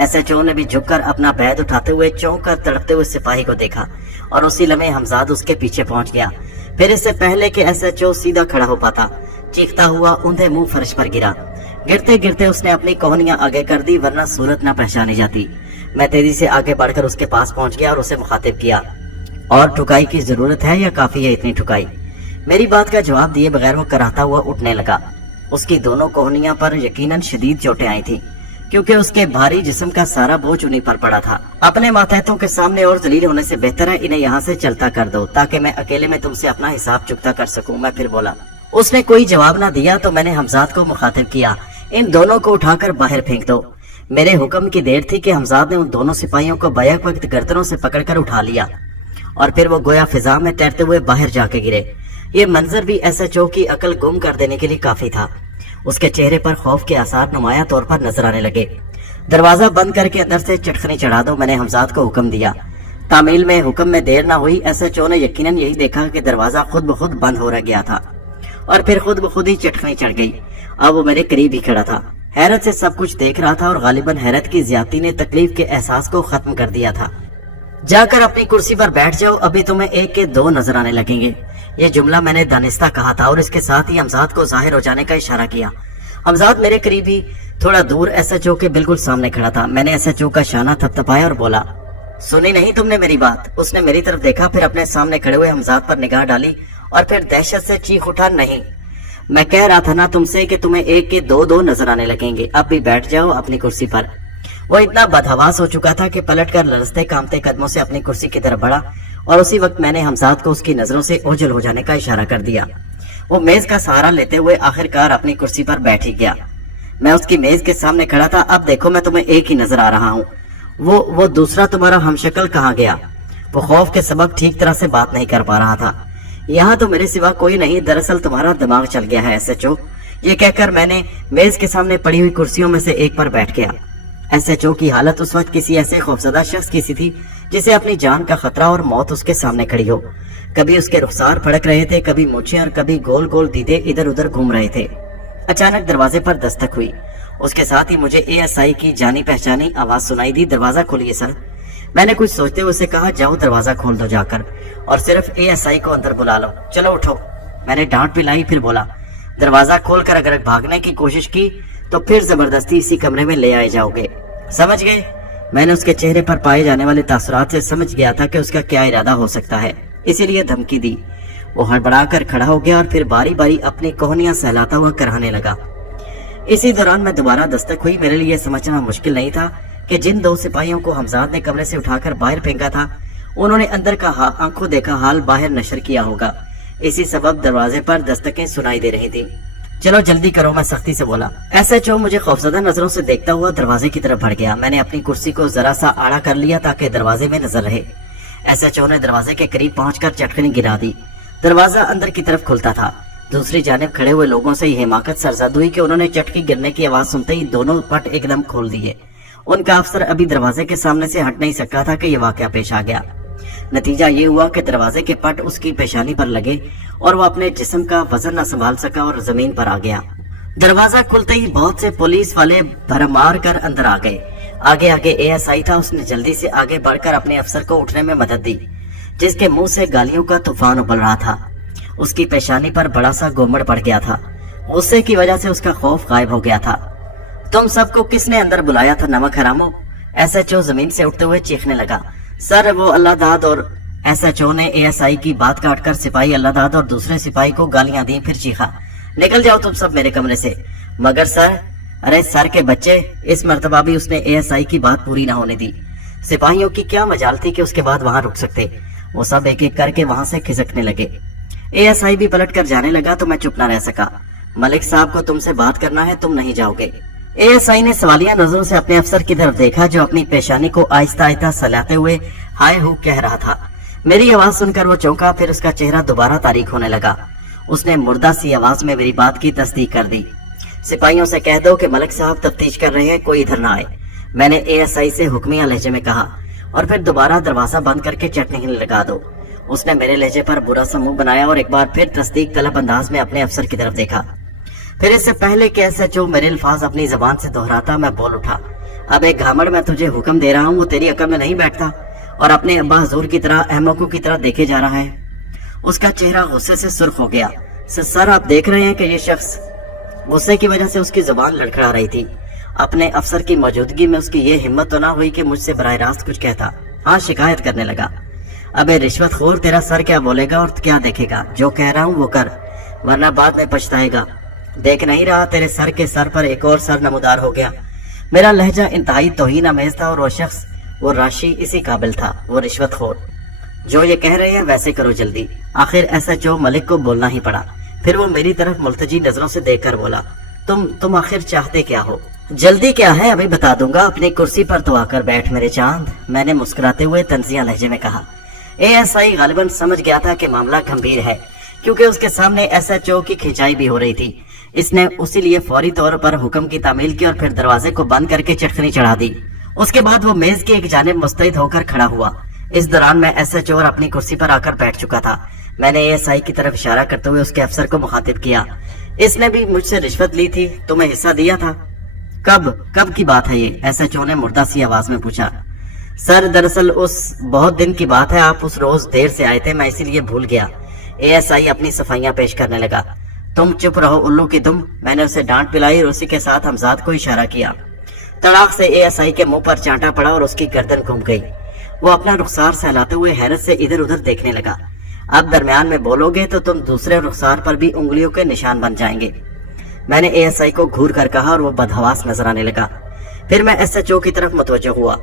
एसएचओ ने भी झुककर अपना बैद उठाते हुए चौंक कर तड़पते हुए सिपाही को देखा और उसी लम्हे हमजाद उसके पीछे पहुंच गया। फिर इससे पहले कि एसएचओ सीधा खड़ा हो पाता, चीखता हुआ ऊंधे मुंह फर्श पर गिरा। गिरते गिरते उसने अपनी कोहनियां आगे कर दी, वरना सूरत न पहचानी जाती। मैं तेजी से आगे बढ़कर उसके पास पहुंच गया और उसे मुखातिब किया, और ठुकाई की जरूरत है या काफी है इतनी ठुकाई? मेरी बात का जवाब दिए बगैर वो कराहता हुआ उठने लगा। उसकी दोनों कोहनियां पर यकीनन शदीद चोटें आई थी, क्योंकि उसके भारी जिस्म का सारा बोझ उन्हीं पर पड़ा था। अपने मातहतों के सामने और जलील होने से बेहतर है इन्हें यहाँ से चलता कर दो, ताकि मैं अकेले में तुमसे अपना हिसाब चुकता कर सकूं। मैं फिर बोला। उसने कोई जवाब ना दिया तो मैंने हमजाद को मुखातिब किया, इन दोनों को उठाकर बाहर फेंक दो। मेरे हुक्म की देर थी कि हमजाद ने उन दोनों सिपाहियों को बैक वक्त गर्दनों से पकड़कर उठा लिया और फिर वो गोया फिजा में तैरते हुए बाहर जाके गिरे। ये मंजर भी एसएचओ की अकल गुम कर देने के लिए काफी था। उसके चेहरे पर खौफ के आसार नुमाया तौर पर नजर आने लगे। दरवाजा बंद करके अंदर से चटखनी चढ़ा दो, मैंने हमजाद को हुक्म दिया। तामील में हुक्म में देर ना हुई। एसएचओ ने यकीनन यही देखा कि दरवाजा खुद ब खुद बंद हो रह गया था और फिर खुद ब खुद ही चटखनी चढ़ गई। अब वो मेरे करीब ही खड़ा था, हैरत से सब कुछ देख रहा था और गालिबन हैरत की ज्यादती ने तकलीफ के एहसास को खत्म कर दिया था। जाकर अपनी कुर्सी पर बैठ जाओ, अभी तुम्हें एक के दो नजर आने लगेंगे। ये जुमला मैंने दानिस्ता कहा था और इसके साथ ही हमजाद को जाहिर हो जाने का इशारा किया। हमजाद मेरे करीब ही थोड़ा दूर एसएचओ के बिल्कुल सामने खड़ा था। मैंने एसएचओ का शाना थपथपाया और बोला, सुनी नहीं तुमने मेरी बात? उसने मेरी तरफ देखा, फिर अपने सामने खड़े हुए हमजाद पर निगाह डाली और फिर दहशत से चीख उठा, नहीं, मैं कह रहा था ना तुमसे कि तुम्हें एक के दो दो नजर आने लगेंगे। अब भी बैठ जाओ अपनी कुर्सी पर। वो इतना बदहवास हो चुका था कि पलटकर लरजते कांपते कदमों से अपनी कुर्सी की तरफ बढ़ा और उसी वक्त मैंने हमजाद को उसकी नजरों से ओझल हो जाने का इशारा कर दिया। वो मेज का सहारा लेते हुए आखिरकार अपनी कुर्सी पर बैठ ही गया। मैं उसकी मेज के सामने खड़ा था। अब देखो मैं तुम्हें एक ही नजर आ रहा हूँ। वो दूसरा तुम्हारा हमशक्ल कहाँ गया? वो खौफ के सबब ठीक तरह से बात नहीं कर पा रहा था। यहाँ तो मेरे सिवा कोई नहीं, दरअसल तुम्हारा दिमाग चल गया है एसएचओ। ये कहकर मैंने मेज के सामने पड़ी हुई कुर्सियों में से एक पर बैठ गया। एसएचओ की हालत उस वक्त किसी ऐसे खौफजदा शख्स की सी थी जिसे अपनी जान का खतरा और मौत उसके सामने खड़ी हो। कभी उसके रुखसार फड़क रहे थे, कभी मूछें और कभी गोल गोल दीदे इधर उधर घूम रहे थे। अचानक दरवाजे पर दस्तक हुई। उसके साथ ही मुझे एएसआई की जानी पहचानी आवाज सुनाई दी, दरवाजा खोलिए सर। मैंने कुछ सोचते हुए उसे कहा, जाओ दरवाजा खोल दो जाकर और सिर्फ एएसआई को अंदर बुला लो। चलो उठो। मैंने डांट भी लाई, फिर बोला, दरवाजा खोलकर अगर भागने की कोशिश की तो फिर जबरदस्ती इसी कमरे में ले आए जाओगे, समझ गए? मैंने उसके चेहरे पर पाए जाने वाले तासुरात से समझ गया था कि उसका क्या इरादा हो सकता है, इसीलिए धमकी दी। वो हड़बड़ाकर खड़ा हो गया और फिर बारी बारी अपनी कोहनियां सहलाता हुआ कराने लगा। इसी दौरान मैं दोबारा दस्तक हुई। मेरे लिए समझना मुश्किल नहीं था कि जिन दो सिपाहियों को हमजाद ने कमरे से उठाकर बाहर फेंका था, उन्होंने अंदर का आंखों देखा हाल बाहर नशर किया होगा। इसी सबब दरवाजे पर दस्तकें सुनाई दे रही थी। चलो जल्दी करो, मैं सख्ती से बोला। एसएचओ मुझे खौफजदा नजरों से देखता हुआ दरवाजे की तरफ बढ़ गया। मैंने अपनी कुर्सी को जरा सा आड़ा कर लिया ताकि दरवाजे में नजर रहे। एसएचओ ने दरवाजे के करीब पहुंचकर चटकनी गिरा दी। दरवाजा अंदर की तरफ खुलता था। दूसरी जानिब खड़े हुए लोगों से यह हिमाकत सरजद हुई कि उन्होंने चटकी गिरने की आवाज सुनते ही दोनों पट एकदम खोल दिए। उनका अफसर अभी दरवाजे के सामने से हट नहीं सका था कि यह वाकया पेश आ गया। नतीजा ये हुआ कि दरवाजे के पट उसकी पेशानी पर लगे और वो अपने जिस्म का वजन न संभाल सका और जमीन पर आ गया। दरवाजा खुलते ही बहुत से पुलिस वाले भरमार कर अंदर आ गए। आगे आगे एएसआई था, उसने जल्दी से आगे बढ़कर अपने अफसर को उठने में मदद दी, जिसके मुंह से गालियों का तूफान उबल रहा था। उसकी पेशानी पर बड़ा सा गोमड़ पड़ गया था। गुस्से की वजह से उसका खौफ गायब हो गया था। तुम सबको किसने अंदर बुलाया था नमक हरामो? एसएचओ जमीन से उठते हुए चीखने लगा। सर वो अल्लाहदाद। और एसएचओ ने एएसआई की बात काटकर सिपाही अल्लाहदाद और दूसरे सिपाही को गालियां दी, फिर चीखा, निकल जाओ तुम सब मेरे कमरे से। मगर सर, अरे सर के बच्चे, इस मर्तबा भी उसने एएसआई की बात पूरी ना होने दी। सिपाहियों की क्या मजाल थी कि उसके बाद वहां रुक सकते। वो सब एक एक करके वहां से खिसकने लगे। एएसआई भी पलट कर जाने लगा तो मैं चुप ना रह सका। मलिक साहब को तुमसे बात करना है, तुम नहीं जाओगे। एएसआई ने सवालिया नजरों से अपने अफसर की तरफ देखा, जो अपनी पेशानी को आहिस्ता आहिस्ता सलाते हुए हाय हू कह रहा था। मेरी आवाज सुनकर वो चौंका, फिर उसका चेहरा दोबारा तारीख होने लगा। उसने मुर्दा सी आवाज में मेरी बात की तस्दीक कर दी। सिपाहियों से कह दो कि मलिक साहब तफ्तीश कर रहे हैं, कोई इधर ना आए, मैंने एएसआई से हुक्मिया लहजे में कहा। और फिर दोबारा दरवाजा बंद करके चटनी लगा दो। उसने मेरे लहजे पर बुरा सा मुंह बनाया और एक बार फिर तस्दीक तलब अंदाज में अपने अफसर की तरफ देखा। फिर इससे पहले कि एसएचओ मेरे अल्फाज अपनी जबान से दोहराता, मैं बोल उठा, अब एक घामड़ मैं तुझे हुक्म दे रहा हूँ, वो तेरी अकल में नहीं बैठता और अपने अब्बा हजूर की तरह अहमकों की तरह देखे जा रहा है। उसका चेहरा गुस्से से सुर्ख हो गया। सर आप देख रहे हैं कि ये शख्स, गुस्से की वजह से उसकी जुबान लड़खड़ा रही थी। अपने अफसर की मौजूदगी में उसकी ये हिम्मत तो ना हुई कि मुझसे बराह रास्त कुछ कहता। हाँ, शिकायत करने लगा, अबे रिश्वतखोर, तेरा सर क्या बोलेगा और क्या देखेगा? जो कह रहा हूँ वो कर, वरना बाद में पछताएगा। देख नहीं रहा तेरे सर के सर पर एक और सर नमूदार हो गया। मेरा लहजा इंतहाई तौहीन आमेज था और वो शख्स, वो राशि इसी काबिल था, वो रिश्वतखोर। जो ये कह रहे हैं वैसे करो जल्दी। आखिर एसएचओ मलिक को बोलना ही पड़ा। फिर वो मेरी तरफ मुल्तजी नजरों से देखकर बोला, तुम आखिर चाहते क्या हो? जल्दी क्या है, अभी बता दूंगा। अपनी कुर्सी पर तो आकर बैठ मेरे चांद, मैंने मुस्कुराते हुए तंजिया लहजे में कहा। एएसआई गालिबन समझ गया था कि मामला गंभीर है, क्योंकि उसके सामने एसएचओ की खिंचाई भी हो रही थी। इसने उसी लिए फौरी तौर पर हुक्म की तामील की और फिर दरवाजे को बंद करके चटखनी चढ़ा दी। उसके बाद वो मेज की एक जानिब मुस्तैद होकर खड़ा हुआ। इस दौरान मैं एसएचओ और अपनी कुर्सी पर आकर बैठ चुका था। मैंने एएसआई की तरफ इशारा करते हुए उसके अफसर को मुखातिब किया। इसने भी मुझसे रिश्वत ली थी, तुम्हें हिस्सा दिया था? कब की बात है ये? एसएचओ ने मुर्दा सी आवाज में पूछा। सर दरअसल उस बहुत दिन की बात है, आप उस रोज देर से आए थे, मैं इसीलिए भूल गया। एएसआई अपनी सफाइयां पेश करने लगा। तुम चुप रहो उल्लू की तुम। मैंने उसे डांट पिलाई और उसी के साथ हमजाद को इशारा किया। तड़ाक से एएसआई के मुंह पर चांटा पड़ा और उसकी गर्दन घूम गई। वो अपना रुखसार सहलाते हुए हैरत से इधर उधर देखने लगा। अब दरमियान में बोलोगे तो तुम दूसरे रुखसार पर भी उंगलियों के निशान बन जाएंगे, मैंने एएसआई को घूर कर कहा और वो बदहवास नजर आने लगा। फिर मैं एसएचओ की तरफ मुतवज्जो हुआ।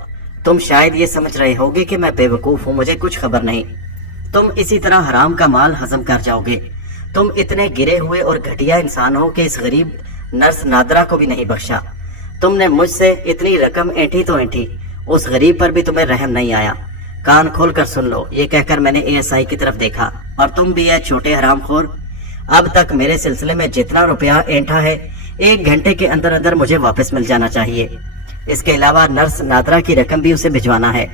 तुम शायद ये समझ रहे होगे कि मैं बेवकूफ हूँ, मुझे कुछ खबर नहीं। तुम इसी तरह हराम का माल हजम कर जाओगे। तुम इतने गिरे हुए और घटिया इंसान हो कि इस गरीब नर्स नादरा को भी नहीं बख्शा। तुमने मुझसे इतनी रकम ऐंठी तो ऐंठी, उस गरीब पर भी तुम्हें रहम नहीं आया। कान खोल कर सुन लो। ये कहकर मैंने एएसआई की तरफ देखा। और तुम भी है छोटे हरामखोर, अब तक मेरे सिलसिले में जितना रुपया ऐंठा है 1 घंटे के अंदर अंदर मुझे वापस मिल जाना चाहिए। इसके अलावा नर्स नादरा की रकम भी उसे भिजवाना है।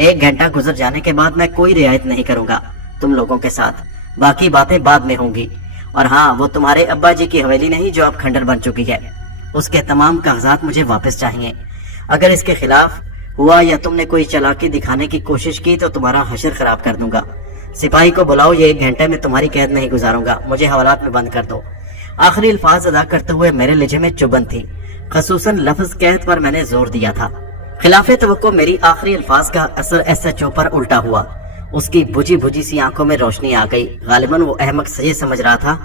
1 घंटा गुजर जाने के बाद मैं कोई रियायत नहीं करूंगा तुम लोगों के साथ। बाकी बातें बाद में होंगी। और हाँ, वो तुम्हारे अब्बा जी की हवेली नहीं जो अब खंडर बन चुकी है, उसके तमाम कागजात मुझे वापस चाहिए। अगर इसके खिलाफ हुआ या तुमने कोई चालाकी दिखाने की कोशिश की तो तुम्हारा हशर खराब कर दूंगा। सिपाही को बुलाओ, ये 1 घंटे में तुम्हारी कैद नहीं गुजारूंगा, मुझे हवालात में बंद कर दो। आखिरी अल्फाज अदा करते हुए मेरे लहजे में चुभन थी, खसूसन लफ्ज कैद पर मैंने जोर दिया था। खिलाफे तवक्को मेरी आखिरी अल्फाज का असर एसएचओ पर उल्टा हुआ। उसकी बुझी बुझी सी आंखों में रोशनी आ गई। गालिबन वो अहमक ये समझ रहा था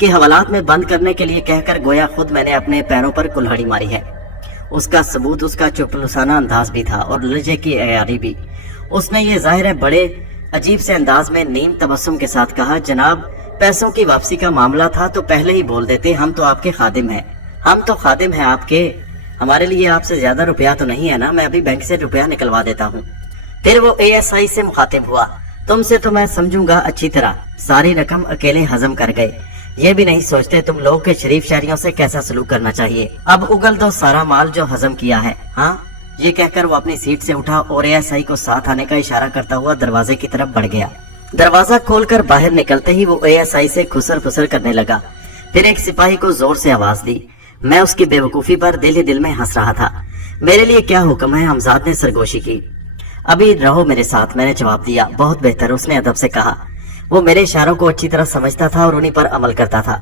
कि हवालात में बंद करने के लिए कहकर गोया खुद मैंने अपने पैरों पर कुल्हाड़ी मारी है। उसका सबूत उसका चुपलुसाना अंदाज भी था और लहजे की अयारी भी। उसने ये जाहिर है बड़े अजीब से अंदाज में नीम तबस्सुम के साथ कहा, जनाब पैसों की वापसी का मामला था तो पहले ही बोल देते, हम तो आपके खादिम हैं। हम तो खादिम हैं आपके, हमारे लिए आपसे ज्यादा रुपया तो नहीं है ना, मैं अभी बैंक से रुपया निकलवा देता हूँ। फिर वो एएसआई से मुखातिब हुआ, तुमसे तो मैं समझूंगा अच्छी तरह, सारी रकम अकेले हजम कर गए, ये भी नहीं सोचते तुम लोग के शरीफ शहरियों से कैसा सलूक करना चाहिए। अब उगल दो सारा माल जो हजम किया है। हाँ, ये कहकर वो अपनी सीट से उठा और एएसआई को साथ आने का इशारा करता हुआ दरवाजे की तरफ बढ़ गया। दरवाजा खोलकर बाहर निकलते ही वो एएसआई से खुसर फुसर करने लगा। फिर एक सिपाही को जोर से आवाज दी। मैं उसकी बेवकूफी पर दिल ही दिल में हंस रहा था। मेरे लिए क्या हुक्म है? हमजाद ने सरगोशी की। अभी रहो मेरे साथ, मैंने जवाब दिया। बहुत बेहतर, उसने अदब से कहा। वो मेरे इशारों को अच्छी तरह समझता था और उन्हीं पर अमल करता था।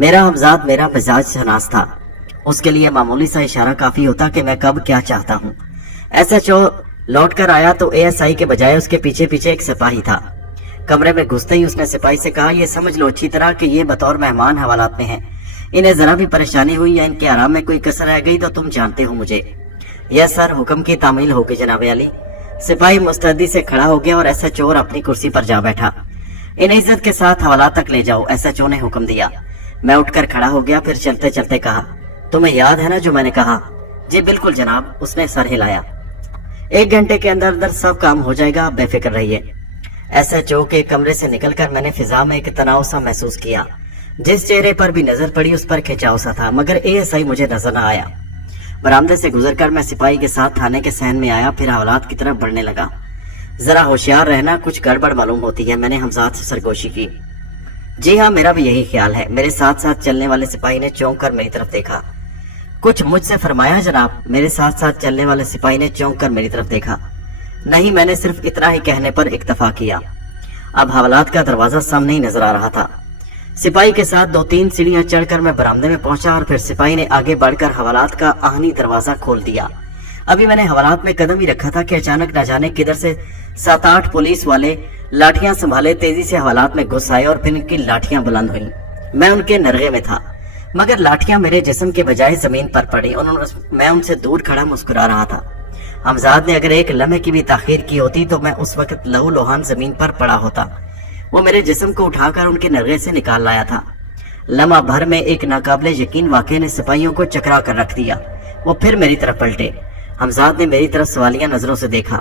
मेरा हमजाद मेरा मिजाज शनास था। उसके लिए मामूली सा इशारा काफी होता कि मैं कब क्या चाहता हूँ। एसएचओ लौट कर आया तो एएसआई के बजाय उसके पीछे पीछे एक सिपाही था। कमरे में घुसते ही उसने सिपाही से कहा, ये समझ लो अच्छी तरह कि ये बतौर मेहमान हवालात में हैं। इन्हें जरा भी परेशानी हुई या इनके आराम में कोई कसर रह गई तो तुम जानते हो मुझे। यह सर, हुक्म की तामील होगी जनाब अली। सिपाही मुस्तैदी से खड़ा हो गया और एसएचओ अपनी कुर्सी पर जा बैठा। इन्हें इज्जत के साथ हवालात तक ले जाओ, एसएचओ ने हुक्म दिया। मैं उठकर खड़ा हो गया, फिर चलते चलते कहा, तुम्हें याद है ना जो मैंने कहा? जी बिल्कुल जनाब, उसने सर हिलाया। 1 घंटे के अंदर अंदर सब काम हो जाएगा, आप बेफिक्र रहिए। एसएचओ के कमरे से निकलकर मैंने फिजा में एक तनाव सा महसूस किया। जिस चेहरे पर भी नजर पड़ी उस पर खिंचाव सा था, मगर एएसआई मुझे नजर न आया। बरामदे से गुजरकर मैं सिपाही के साथ थाने के सहन में आया, फिर हवालात की तरफ बढ़ने लगा। जरा होशियार रहना, कुछ गड़बड़ मालूम होती है, मैंने हमजाद से सरगोशी की। जी हाँ, मेरा भी यही ख्याल है। मेरे साथ साथ चलने वाले सिपाही ने चौंक कर मेरी तरफ देखा। कुछ मुझसे फरमाया जनाब? मेरे साथ साथ चलने वाले सिपाही ने चौंक कर मेरी तरफ देखा। नहीं, मैंने सिर्फ इतना ही कहने पर इक्तफा किया। अब हवालात का दरवाजा सामने ही नजर आ रहा था। सिपाही के साथ 2-3 सीढ़ियां चढ़कर मैं बरामदे में पहुंचा और फिर सिपाही ने आगे बढ़कर हवालात का आहनी दरवाजा खोल दिया। अभी मैंने हवालात में कदम ही रखा था कि अचानक न जाने किधर से 7-8 पुलिस वाले लाठियां संभाले तेजी से हवालात में घुस आए और फिर इनकी लाठियां बुलंद हुई। मैं उनके नरगे में था, मगर लाठियां मेरे जिस्म के बजाय जमीन पर पड़ी। मैं उनसे दूर खड़ा मुस्कुरा रहा था। हमजाद ने अगर एक लम्हे की भी ताखीर की होती तो मैं उस वक्त लहू लोहान जमीन पर पड़ा होता। वो मेरे जिस्म को उठाकर उनके नरगे से निकाल लाया था। लम्हा भर में एक नाकाबिले यकीन वाक़े ने सिपाहियों को चकरा कर रख दिया। वो फिर मेरी तरफ पलटे। हमजाद ने मेरी तरफ सवालिया नजरों से देखा।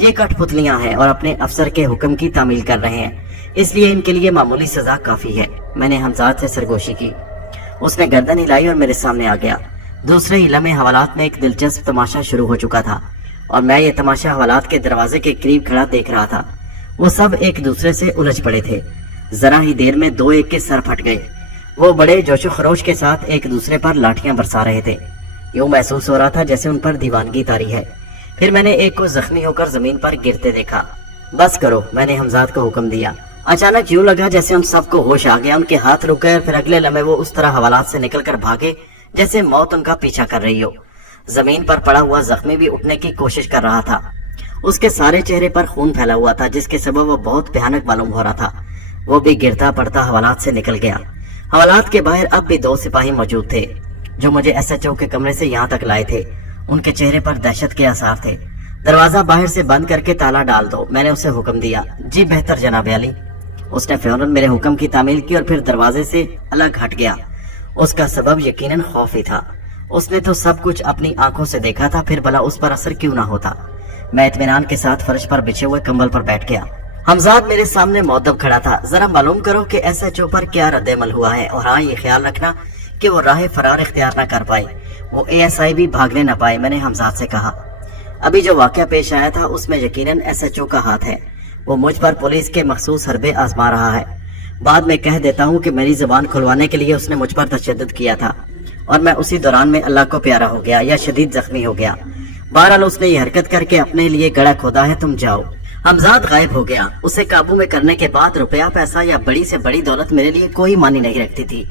ये कठपुतलियां हैं और अपने अफसर के हुक्म की तामील कर रहे हैं, इसलिए इनके लिए मामूली सजा काफी है। मैंने हमजाद से सरगोशी की। उसने गर्दन हिलाई और मेरे सामने आ गया। दूसरे ही लम्हे हवालात में एक दिलचस्प तमाशा शुरू हो चुका था और मैं ये तमाशा हवालात के दरवाजे के करीब खड़ा देख रहा था। वो सब एक दूसरे से उलझ पड़े थे। जरा ही देर में 2-1 के सर फट गए। वो बड़े जोशो खरोश के साथ एक दूसरे पर लाठियां बरसा रहे थे। यूं महसूस हो रहा था जैसे उन पर दीवानगी तारी है। फिर मैंने एक को जख्मी होकर जमीन पर गिरते देखा। बस करो, मैंने हमजाद को हुक्म दिया। अचानक यूं लगा जैसे उन सबको होश आ गया। उनके हाथ रुक गए, फिर अगले लम्हे वो उस तरह हवालात से निकलकर भागे जैसे मौत उनका पीछा कर रही हो। जमीन पर पड़ा हुआ जख्मी भी उठने की कोशिश कर रहा था। उसके सारे चेहरे पर खून फैला हुआ था, जिसके सबब वो बहुत भयानक मालूम हो रहा था। वो भी गिरता पड़ता हवालात से निकल गया। हवालात के बाहर अब भी 2 सिपाही मौजूद थे जो मुझे एसएचओ के कमरे से यहाँ तक लाए थे। उनके चेहरे पर दहशत के आसार थे। दरवाजा बाहर से बंद करके ताला डाल दो, मैंने उसे हुक्म दिया। जी बेहतर जनाब अली। उसने फौरन मेरे हुक्म की तामील की और फिर दरवाजे से अलग हट गया। उसका सबब यकीनन खौफ ही था। उसने तो सब कुछ अपनी आंखों से देखा था, फिर भला उस पर असर क्यों ना होता। मैं इत्मीनान के साथ फर्श पर बिछे हुए कंबल पर बैठ गया। हमजाद मेरे सामने मौदब खड़ा था। जरा मालूम करो कि एसएचओ पर क्या रद्द-ए-अमल हुआ है, और हाँ, ये ख्याल रखना कि वो राह फरार इख्तियार न कर पाए, वो एएसआई भी भागने न पाए, मैंने हमजाद से कहा। अभी जो वाकया पेश आया था उसमें यकीनन एसएचओ का हाथ है। वो मुझ पर पुलिस के मखसूस हरबे आजमा रहा है। बाद में कह देता हूँ कि मेरी जुबान खुलवाने के लिए उसने मुझ पर तशद्दुद किया था और मैं उसी दौरान में अल्लाह को प्यारा हो गया या शदीद जख्मी हो गया। बहरहाल उसने ये हरकत करके अपने लिए गड़ा खोदा है, तुम जाओ। हमजाद गायब हो गया। उसे काबू में करने के बाद रुपया पैसा या बड़ी से बड़ी दौलत मेरे लिए कोई मानी नहीं रखती थी।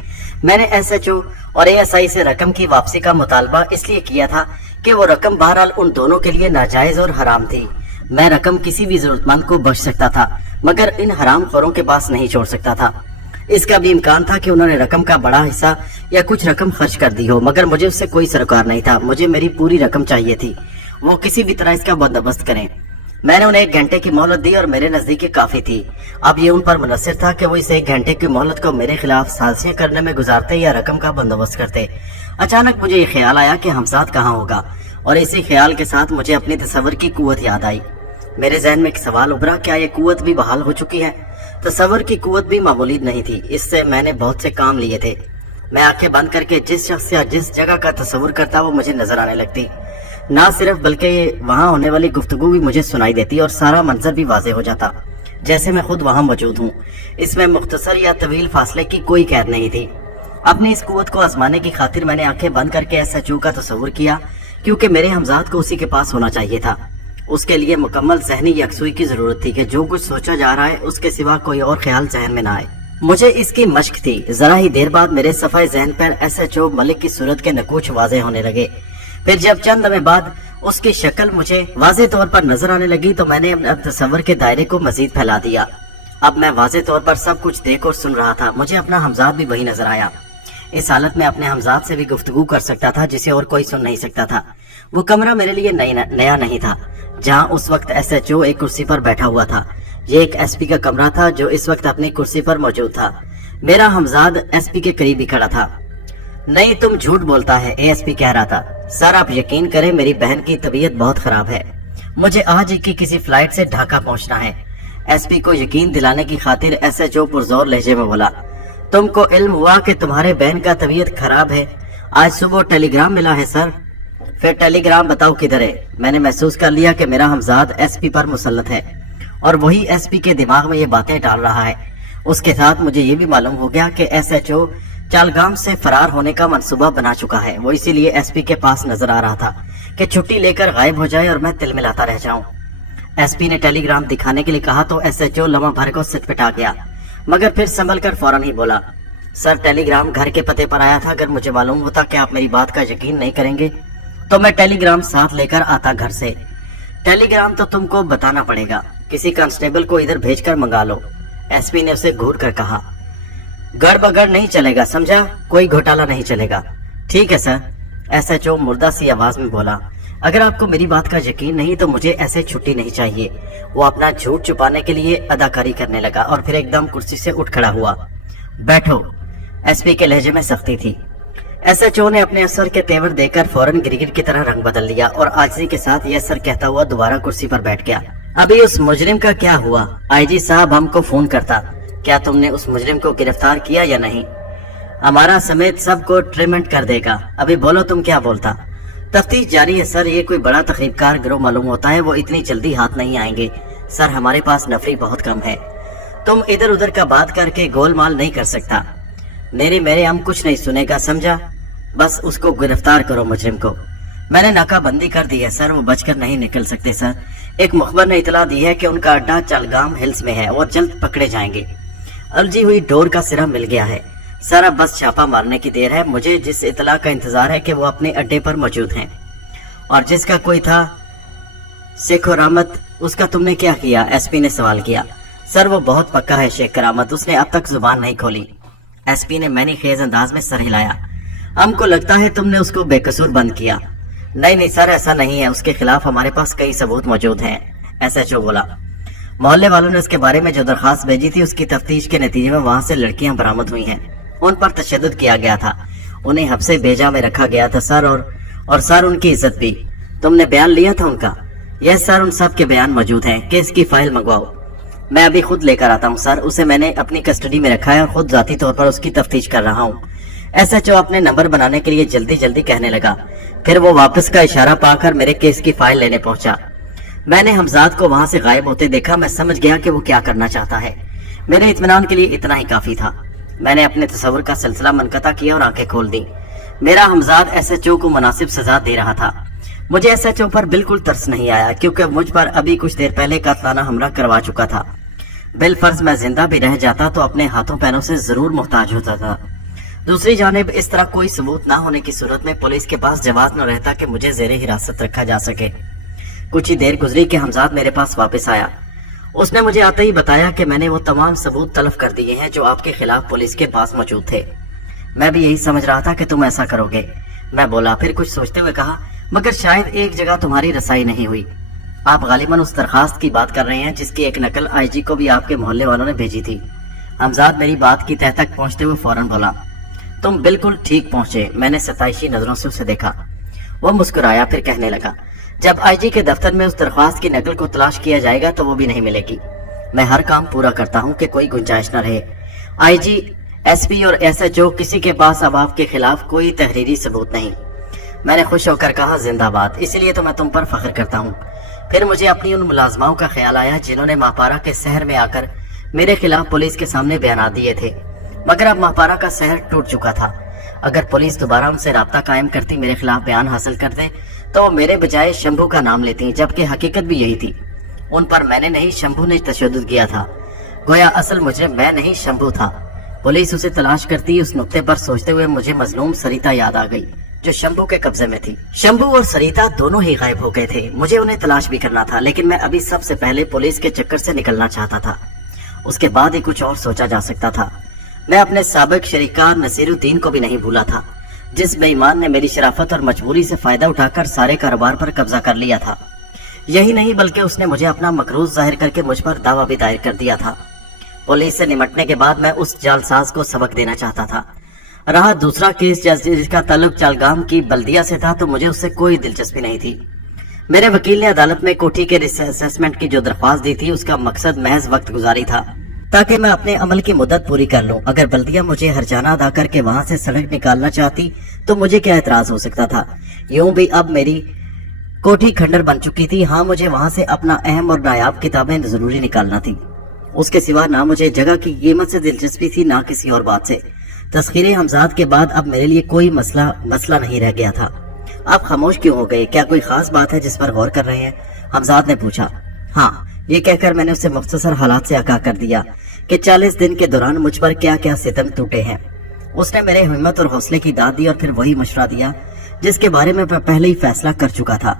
मैंने एसएचओ और एएसआई से रकम की वापसी का मुतालबा इसलिए किया था कि वो रकम बहरहाल उन दोनों के लिए नाजायज और हराम थी। मैं रकम किसी भी जरूरतमंद को बख्श सकता था, मगर इन हराम खोरों के पास नहीं छोड़ सकता था। इसका भी इम्कान था कि उन्होंने रकम का बड़ा हिस्सा या कुछ रकम खर्च कर दी हो, मगर मुझे उससे कोई सरोकार नहीं था। मुझे मेरी पूरी रकम चाहिए थी। वो किसी भी तरह इसका बंदोबस्त करें। मैंने उन्हें 1 घंटे की मोहलत दी और मेरे नजदीक काफी थी। अब ये उन पर मुनस्सिर था कि वो इस 1 घंटे की मोहलत को मेरे खिलाफ साजिशें करने में गुजारते या रकम का बंदोबस्त करते। अचानक मुझे ये ख्याल आया कि हमजाद कहाँ होगा, और इसी ख्याल के साथ मुझे अपनी तस्वर की कुव्वत याद आई। मेरे जहन में एक सवाल उभरा, क्या ये कुव्वत भी बहाल हो चुकी है? तसव्वुर की कुव्वत भी मामूली नहीं थी, इससे मैंने बहुत से काम लिए थे। मैं आंखें बंद करके जिस शख्स या जिस जगह का तसव्वुर करता वो मुझे नजर आने लगती। ना सिर्फ बल्कि वहाँ होने वाली गुफ्तगू भी मुझे सुनाई देती और सारा मंजर भी वाज़ेह हो जाता, जैसे मैं खुद वहाँ मौजूद हूँ। इसमें मुख्तसर या तवील फासले की कोई कैद नहीं थी। अपनी इस कुव्वत को आजमाने की खातिर मैंने आंखें बंद करके SHO का तसव्वुर किया, क्योंकि मेरे हमजाद को उसी के पास होना चाहिए था। उसके लिए मुकम्मल ज़हनी यकसुई की जरूरत थी कि जो कुछ सोचा जा रहा है उसके सिवा कोई और ख्याल जहन में ना आए। मुझे इसकी मश्क थी। जरा ही देर बाद मेरे सफाए जहन पर SHO मलिक की सूरत के नकूच वाज़ेह होने लगे। फिर जब चंद लम्हे बाद उसकी शक्ल मुझे वाज़ेह तौर पर नजर आने लगी तो मैंने अपने तसव्वुर के दायरे को मजीद फैला दिया। अब मैं वाज़ेह तौर पर सब कुछ देख और सुन रहा था। मुझे अपना हमजाद भी वही नजर आया। इस हालत में अपने हमजाद से भी गुफ्तगू कर सकता था जिसे और कोई सुन नहीं सकता था। वो कमरा मेरे लिए नया नहीं था। जहाँ उस वक्त SHO एक कुर्सी पर बैठा हुआ था, ये एक SP का कमरा था जो इस वक्त अपनी कुर्सी पर मौजूद था। मेरा हमजाद SP के करीब ही खड़ा था। नहीं, तुम झूठ बोलता है, ASP कह रहा था। सर आप यकीन करें, मेरी बहन की तबीयत बहुत खराब है। मुझे आज ही की किसी फ्लाइट से ढाका पहुंचना है। SP को यकीन दिलाने की खातिर SHO पुरजोर लहजे में बोला, तुमको इल्म हुआ कि तुम्हारे बहन का तबीयत खराब है? आज सुबह टेलीग्राम मिला है सर। फिर टेलीग्राम बताओ किधर है? मैंने महसूस कर लिया कि मेरा हमजाद SP पर मुसल्लत है और वही SP के दिमाग में ये बातें डाल रहा है। उसके साथ मुझे ये भी मालूम हो गया कि SHO चालगाम से फरार होने का मंसूबा बना चुका है। वो इसीलिए SP के पास नजर आ रहा था कि छुट्टी लेकर गायब हो जाए और मैं तिलमिलाता रह जाऊं। SP ने टेलीग्राम दिखाने के लिए कहा तो SHO लम्हा भर को सिटपिटा गया, मगर फिर संभल कर फौरन ही बोला, सर टेलीग्राम घर के पते पर आया था। अगर मुझे मालूम होता कि आप मेरी बात का यकीन नहीं करेंगे तो मैं टेलीग्राम साथ लेकर आता घर से। टेलीग्राम तो तुमको बताना पड़ेगा, किसी कांस्टेबल को इधर भेजकर मंगा लो। SP ने उसे घूर कर कहा, गड़बगड़ नहीं चलेगा, समझा? कोई घोटाला नहीं चलेगा। ठीक है सर, SHO मुर्दा सी आवाज में बोला। अगर आपको मेरी बात का यकीन नहीं तो मुझे ऐसे छुट्टी नहीं चाहिए। वो अपना झूठ छुपाने के लिए अदाकारी करने लगा और फिर एकदम कुर्सी से उठ खड़ा हुआ। बैठो। SP के लहजे में सख्ती थी। SHO ने अपने असर के तेवर देकर फौरन गिरगिट की तरह रंग बदल लिया और आजिज़ी के साथ यह सर कहता हुआ दोबारा कुर्सी पर बैठ गया। अभी उस मुजरिम का क्या हुआ? IG साहब हमको फोन करता। क्या तुमने उस मुजरिम को गिरफ्तार किया या नहीं? हमारा समेत सबको ट्रीटमेंट कर देगा। अभी बोलो तुम क्या बोलता? तफ्तीश जारी है सर, ये कोई बड़ा तखरीबकार गिरोह मालूम होता है, वो इतनी जल्दी हाथ नहीं आएंगे। सर हमारे पास नफरी बहुत कम है, तुम इधर उधर का बात करके गोलमाल नहीं कर सकता। मेरे हम कुछ नहीं सुनेगा, समझा? बस उसको गिरफ्तार करो मुजरिम को। मैंने नाकाबंदी कर दी है सर, वो बचकर नहीं निकल सकते सर। एक मुखबर ने इतला दी है कि उनका अड्डा चालगाम हिल्स में है और जल्द पकड़े जाएंगे। उलझी हुई डोर का सिरा मिल गया है सर, अब बस छापा मारने की देर है। मुझे जिस इतला का इंतजार है कि वो अपने अड्डे पर मौजूद हैं, और जिसका कोई था शेख करामत, उसका तुमने क्या किया? SP ने सवाल किया। सर वो बहुत पक्का है शेख करामत, उसने अब तक जुबान नहीं खोली। SP ने मैंने खेज अंदाज में सर हिलाया। हमको लगता है तुमने उसको बेकसूर बंद किया। नहीं सर, ऐसा नहीं है, उसके खिलाफ हमारे पास कई सबूत मौजूद हैं। SHO बोला। मोहल्ले वालों ने उसके बारे में जो दरखास्त भेजी थी उसकी तफ्तीश के नतीजे में वहाँ से लड़कियां बरामद हुई हैं। उन पर तशद्दुद किया गया था, उन्हें हब्से भेजा में रखा गया था सर, और सर उनकी इज्जत भी। तुमने बयान लिया था उनका? यस सर, उन सब के बयान मौजूद हैं। केस की फाइल मंगवाओ। मैं अभी खुद लेकर आता हूँ सर, उसे मैंने अपनी कस्टडी में रखा है और खुद जाती तौर पर उसकी तफ्तीश कर रहा हूँ। SHO अपने नंबर बनाने के लिए जल्दी जल्दी कहने लगा। फिर वो वापस का इशारा पाकर मेरे केस की फाइल लेने पहुंचा। मैंने हमजाद को वहां से गायब होते देखा। मैं समझ गया कि वो क्या करना चाहता है। मेरे इत्मीनान के लिए इतना ही काफी था। मैंने अपने तसव्वुर का सिलसिला मुनक़ता किया और आंखें खोल दी। मेरा हमजाद SHO को मुनासिब सजा दे रहा था। मुझे SHO पर बिल्कुल तरस नहीं आया, क्योंकि मुझ पर अभी कुछ देर पहले कातलाना हमला करवा चुका था। बिलफर्ज मैं जिंदा भी रह जाता तो अपने हाथों पैरों से जरूर मुहताज होता था। दूसरी जानिब इस तरह कोई सबूत ना होने की सूरत में पुलिस के पास जवाब न रहता कि मुझे ज़ेरे हिरासत रखा जा सके। कुछ ही देर गुजरी कि हमजाद मेरे पास वापस आया। उसने मुझे आते ही बताया कि मैंने वो तमाम सबूत तलब कर दिए हैं जो आपके खिलाफ पुलिस के पास मौजूद थे। मैं भी यही समझ रहा था कि तुम ऐसा करोगे, मैं बोला। फिर कुछ सोचते हुए कहा, मगर शायद एक जगह तुम्हारी रसाई नहीं हुई। आप गालिबन उस दरखास्त की बात कर रहे हैं जिसकी एक नकल IG को भी आपके मोहल्ले वालों ने भेजी थी। हमजाद मेरी बात की तह तक पहुंचते हुए फौरन बोला, तुम बिल्कुल ठीक पहुंचे। मैंने सताइशी नजरों से उसे देखा। वो मुस्कुराया, फिर कहने लगा, जब आईजी के दफ्तर में उस दरख्वास्त की नकल को तलाश किया जाएगा तो वो भी नहीं मिलेगी। मैं हर काम पूरा करता हूँ कि कोई गुंजाइश न रहे। आईजी, एसपी और एसएचओ किसी के पास अब आपके खिलाफ कोई तहरीरी सबूत नहीं। मैंने खुश होकर कहा जिंदाबाद, इसलिए तो मैं तुम पर फख्र करता हूँ। फिर मुझे अपनी उन मुलाजमाओं का ख्याल आया जिन्होंने महापारा के शहर में आकर मेरे खिलाफ पुलिस के सामने बयान दिए थे, मगर अब महापारा का शहर टूट चुका था। अगर पुलिस दोबारा उनसे राब्ता कायम करती, मेरे खिलाफ बयान हासिल करते, तो वो मेरे बजाय शंभू का नाम लेती, जबकि हकीकत भी यही थी। उन पर मैंने नहीं, शंभू ने तशद्दुद किया था। गोया असल मुजरिम मैं नहीं, शंभू था। पुलिस उसे तलाश करती। उस नुक्ते पर सोचते हुए मुझे मजलूम सरिता याद आ गई, जो शंभू के कब्जे में थी। शंभू और सरिता दोनों ही गायब हो गए थे। मुझे उन्हें तलाश भी करना था, लेकिन मैं अभी सबसे पहले पुलिस के चक्कर से निकलना चाहता था। उसके बाद ही कुछ और सोचा जा सकता था। मैं अपने साबिक शरीकार नसीरुद्दीन को भी नहीं भूला था, जिस बेईमान ने मेरी शराफत और मजबूरी से फायदा उठाकर सारे कारोबार पर कब्जा कर लिया था। यही नहीं, बल्कि उसने मुझे अपना मकरूज जाहिर करके मुझ पर दावा भी दायर कर दिया था। पुलिस से निमटने के बाद मैं उस जालसाज को सबक देना चाहता था। रहा दूसरा केस जिसका ताल्लुक चालगाम की बल्दिया से था, तो मुझे उससे कोई दिलचस्पी नहीं थी। मेरे वकील ने अदालत में कोठी के असेसमेंट की जो दरख्वास्त दी थी, उसका मकसद महज वक्त गुजारी था, ताकि मैं अपने अमल की मुद्दत पूरी कर लूं। अगर बल्दिया मुझे हरजाना अदा करके वहां से सड़क निकालना चाहती, तो मुझे क्या एतराज हो सकता था। यूं भी अब मेरी कोठी खंडर बन चुकी थी। हाँ, मुझे वहां से अपना अहम और नायाब किताबें जरूरी निकालना थी। उसके सिवा ना मुझे जगह की कीमत से दिलचस्पी थी, ना किसी और बात से। तस्खीरे हमजाद के बाद अब मेरे लिए कोई मसला नहीं रह गया था। आप खामोश क्यों हो गए? क्या कोई खास बात है जिस पर गौर कर रहे हैं? हमजाद ने पूछा। हाँ, ये कहकर मैंने उसे मुख्तसर हालात से आगाह कर दिया कि 40 दिन के दौरान मुझ पर क्या क्या सितम टूटे हैं। उसने मेरे हिम्मत और हौसले की दाद दी और फिर वही मशवरा दिया जिसके बारे में मैं पहले ही फैसला कर चुका था,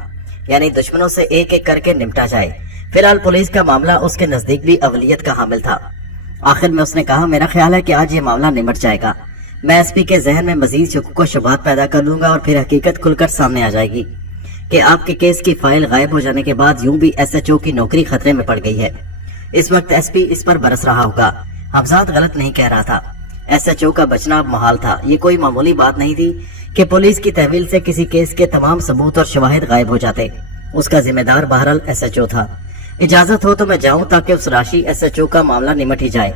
यानी दुश्मनों से एक एक करके निपटा जाए। फिलहाल पुलिस का मामला उसके नजदीक भी अवलियत का हामिल था। आखिर में उसने कहा, मेरा ख्याल है कि आज ये मामला निमट जाएगा। मैं एसपी के जहन में मजीद शुक्क व शुबहात पैदा कर लूंगा और फिर हकीकत खुलकर सामने आ जाएगी कि आपके केस की फाइल गायब हो जाने के बाद यूं भी एसएचओ की नौकरी खतरे में पड़ गई है। इस वक्त एसपी इस पर बरस रहा होगा। हमजाद गलत नहीं कह रहा था। एसएचओ का बचना अब मुहाल था। ये कोई मामूली बात नहीं थी कि पुलिस की तहवील से किसी केस के तमाम सबूत और शवाहिद गायब हो जाते। उसका जिम्मेदार बहरहाल एसएचओ था। इजाजत हो तो मैं जाऊं ताकि उस राशि एसएचओ का मामला निमट ही जाए।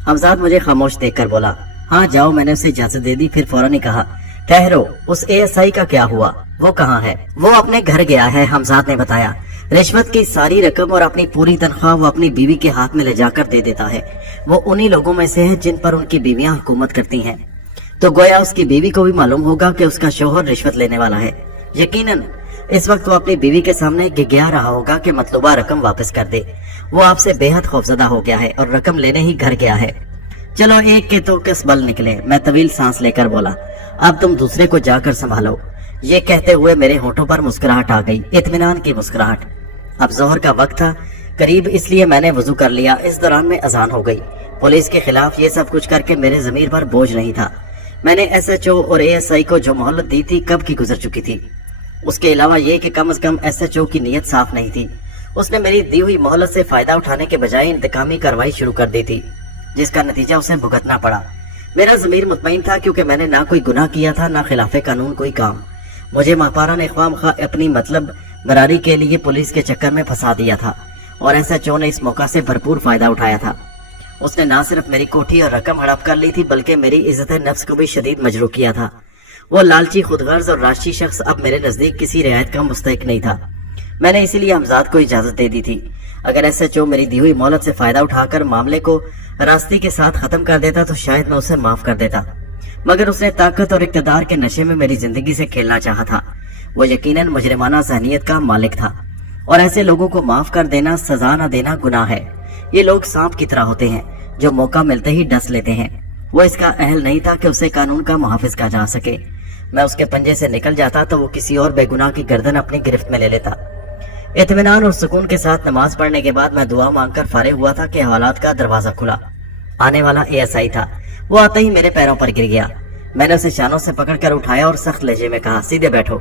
हमजाद मुझे खामोश देखकर बोला, हाँ जाओ। मैंने उसे इजाजत दे दी। फिर फौरन ही कहा, ठहरो, उस एएसआई का क्या हुआ? वो कहाँ है? वो अपने घर गया है, हमजाद ने बताया। रिश्वत की सारी रकम और अपनी पूरी तनख्वाह वो अपनी बीवी के हाथ में ले जाकर दे देता है। वो उन्हीं लोगों में से है जिन पर उनकी बीवियां हुकूमत करती हैं। तो गोया उसकी बीवी को भी मालूम होगा कि उसका शौहर रिश्वत लेने वाला है। यकीनन इस वक्त वो अपनी बीवी के सामने गिगया रहा होगा कि मतलूबा रकम वापस कर दे। वो आपसे बेहद खौफजदा हो गया है और रकम लेने ही घर गया है। चलो एक के तो किस बल निकले। मैं तवील सांस लेकर बोला, अब तुम दूसरे को जाकर संभालो। ये कहते हुए मेरे होठों पर मुस्कुराहट आ गई, इत्मीनान की मुस्कुराहट। अब जोहर का वक्त था करीब, इसलिए मैंने वजू कर लिया। इस दौरान में अजान हो गई। पुलिस के खिलाफ ये सब कुछ करके मेरे जमीर पर बोझ नहीं था। मैंने एसएचओ और एएसआई को जो मोहलत दी थी कब की गुजर चुकी थी। उसके अलावा ये कि कम से कम एसएचओ की नीयत साफ नहीं थी। उसने मेरी दी हुई मोहलत से फायदा उठाने के बजाय इंतकामी कार्रवाई शुरू कर दी थी, जिसका नतीजा उसे भुगतना पड़ा। मेरा ज़मीर मुतमईन था क्योंकि मैंने ना कोई गुनाह किया था, ना खिलाफे कानून कोई काम। मुझे महापारा ने ख्वामख्वाह अपनी मतलब बरारी के लिए पुलिस के चक्कर में फंसा दिया था और एसएचओ ने इस मौका से भरपूर फायदा उठाया था। उसने ना सिर्फ मेरी कोठी और रकम हड़प कर ली थी, बल्कि मेरी इज्जत नफ्स को भी शदीद मजरूह किया था। वो लालची, खुदगर्ज और राशि शख्स अब मेरे नजदीक किसी रियायत का मुस्तहिक नहीं था। मैंने इसीलिए हमजाद को इजाजत दे दी थी। अगर एसएचओ मेरी दी हुई मोहलत से फायदा उठाकर मामले को रास्ते के साथ खत्म कर देता तो शायद मैं उसे माफ कर देता, मगर उसने ताकत और इक़्तिदार के नशे में मेरी जिंदगी से खेलना चाहा था। वो यकीनन मुजरिमाना ज़हनियत का मालिक था और ऐसे लोगों को माफ कर देना, सजा न देना गुनाह है। ये लोग सांप की तरह होते हैं जो मौका मिलते ही डस लेते हैं। वो इसका अहल नहीं था कि उसे कानून का मुहाफिज कहा जा सके। मैं उसके पंजे से निकल जाता तो वो किसी और बेगुनाह की गर्दन अपनी गिरफ्त में ले लेता। इत्मीनान और सुकून के साथ नमाज पढ़ने के बाद मैं दुआ मांगकर फारिग हुआ था कि हवालात का दरवाजा खुला। आने वाला एएसआई था। वो आते ही मेरे पैरों पर गिर गया। मैंने उसे शानों से पकड़कर उठाया और सख्त लहजे में कहा, सीधे बैठो।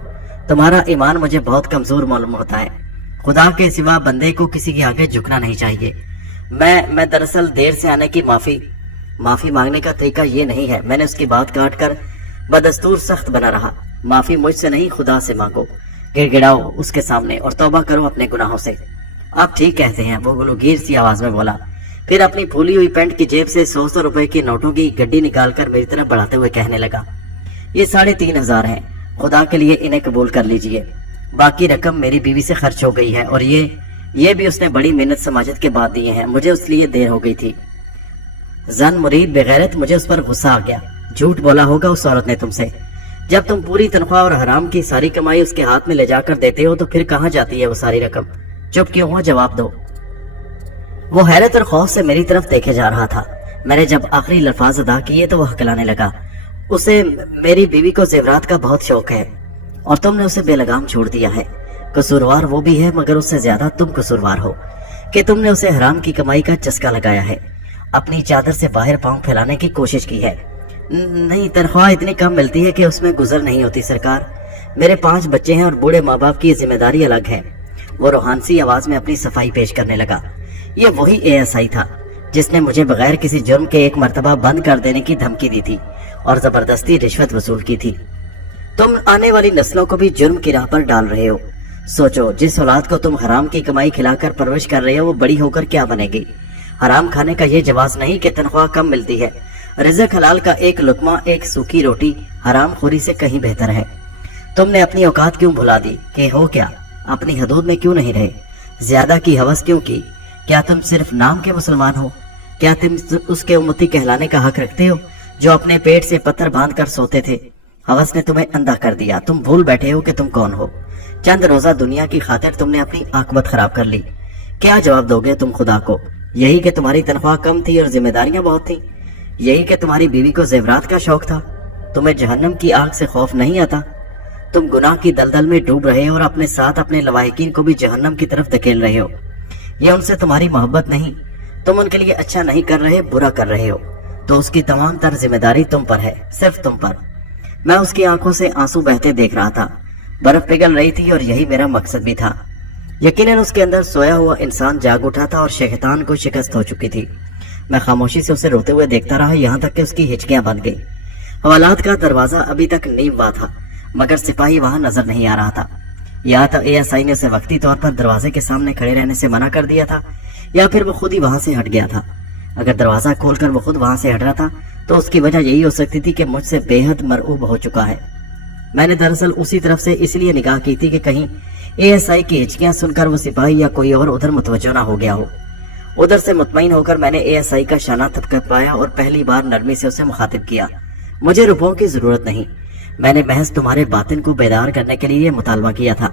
तुम्हारा ईमान मुझे बहुत कमजोर मालूम होता है। खुदा के सिवा बंदे को किसी के आगे झुकना नहीं चाहिए। मैं दरअसल देर से आने की माफी मांगने का तरीका ये नहीं है। मैंने उसकी बात काट कर बदस्तूर सख्त बना रहा। माफी मुझसे नहीं, खुदा से मांगो। गिड़गिड़ाओ उसके सामने और तौबा करो अपने गुनाहों से। आप ठीक कहते हैं, वो गुलूगीर सी आवाज में बोला। फिर अपनी फूली हुई पैंट की जेब से 100 रुपए की नोटों की गड्डी निकालकर मेरी तरफ बढ़ाते हुए कहने लगा, ये 3,500 हैं, खुदा के लिए इन्हें कबूल कर लीजिए। बाकी रकम मेरी बीवी से खर्च हो गई है और ये भी उसने बड़ी मेहनत समाजत के बाद दिए हैं, मुझे उसलिए देर हो गई थी। जन मुरीद बेगैरत, मुझे उस पर गुस्सा आ गया। झूठ बोला होगा उस औरत ने तुमसे। जब तुम पूरी तनख्वाह और हराम की सारी कमाई उसके हाथ में ले जाकर देते हो तो फिर कहाँ जाती है वो सारी रकम? चुप क्यों हुआ, जवाब दो। वो हैरत और खौफ से मेरी तरफ देखे जा रहा था। मैंने जब आखिरी लफ्ज अदा किए तो वो हकलाने लगा। उसे मेरी बीवी को जेवरात का बहुत शौक है और तुमने उसे बेलगाम छोड़ दिया है। कसूरवार वो भी है मगर उससे ज्यादा तुम कसूरवार हो कि तुमने उसे हराम की कमाई का चस्का लगाया है, अपनी चादर से बाहर पांव फैलाने की कोशिश की है। नहीं, तनख्वाह इतनी कम मिलती है कि उसमें गुजर नहीं होती सरकार। मेरे 5 बच्चे हैं और बूढ़े माँ बाप की जिम्मेदारी अलग है। वो रूहानसी आवाज में अपनी सफाई पेश करने लगा। ये वही ASI था जिसने मुझे बगैर किसी जुर्म के एक मर्तबा बंद कर देने की धमकी दी थी और जबरदस्ती रिश्वत वसूल की थी। तुम आने वाली नस्लों को भी जुर्म की राह पर डाल रहे हो। सोचो, जिस औलाद को तुम हराम की कमाई खिलाकर परवरिश कर रहे हो वो बड़ी होकर क्या बनेगी? हराम खाने का ये जवाब नहीं कि तनख्वाह कम मिलती है। रिज़्क़ हलाल का एक लुकमा, एक सूखी रोटी हराम खोरी से कहीं बेहतर है। तुमने अपनी औकात क्यों भुला दी कि हो क्या? अपनी हदूद में क्यों नहीं रहे? ज्यादा की हवस क्यों की? क्या तुम सिर्फ नाम के मुसलमान हो? क्या तुम उसके उम्मती कहलाने का हक रखते हो जो अपने पेट से पत्थर बांध कर सोते थे? हवस ने तुम्हें अंधा कर दिया। तुम भूल बैठे हो कि तुम कौन हो। चंद रोजा दुनिया की खातिर तुमने अपनी आकबत खराब कर ली। क्या जवाब दोगे तुम खुदा को? यही कि तुम्हारी तनख्वाह कम थी और जिम्मेदारियां बहुत थी? यही कि तुम्हारी बीवी को जेवरात का शौक था? तुम्हें जहन्नम की आग से खौफ नहीं आता? तुम गुनाह की दलदल में डूब रहे हो और अपने साथ अपने लवाहिकीन को भी जहन्नम की तरफ धकेल रहे हो। यह उनसे तुम्हारी मोहब्बत नहीं, तुम उनके लिए अच्छा नहीं कर रहे, बुरा कर रहे हो। तो उसकी तमाम तर जिम्मेदारी तुम पर है, सिर्फ तुम पर। मैं उसकी आंखों से आंसू बहते देख रहा था। बर्फ पिघल रही थी और यही मेरा मकसद भी था। यकीनन उसके अंदर सोया हुआ इंसान जाग उठा था और शैतान को शिकस्त हो चुकी थी। मैं खामोशी से उसे रोते हुए देखता रहा, यहाँ तक कि उसकी हिचकियां बंध गई। हवालात का दरवाजा अभी तक नींव हुआ था मगर सिपाही वहां नजर नहीं आ रहा था। या तो ASI ने उसे वक्ती तौर पर दरवाजे के सामने खड़े रहने से मना कर दिया था या फिर वो खुद ही वहां से हट गया था। अगर दरवाजा खोलकर वो खुद वहां से हट रहा था तो उसकी वजह यही हो सकती थी कि मुझसे बेहद मरऊब हो चुका है। मैंने दरअसल उसी तरफ से इसलिए निगाह की थी कि कहीं ASI की हिचकियां सुनकर वो सिपाही या कोई और उधर मुतवज्जो ना हो गया हो। उधर से मुतमईन होकर मैंने ASI का शाना थपथपाया और पहली बार नरमी से उसे मुखातिब किया। मुझे रुपयों की जरूरत नहीं, मैंने महज तुम्हारे बातिन को बेदार करने के लिए मुतालबा किया था।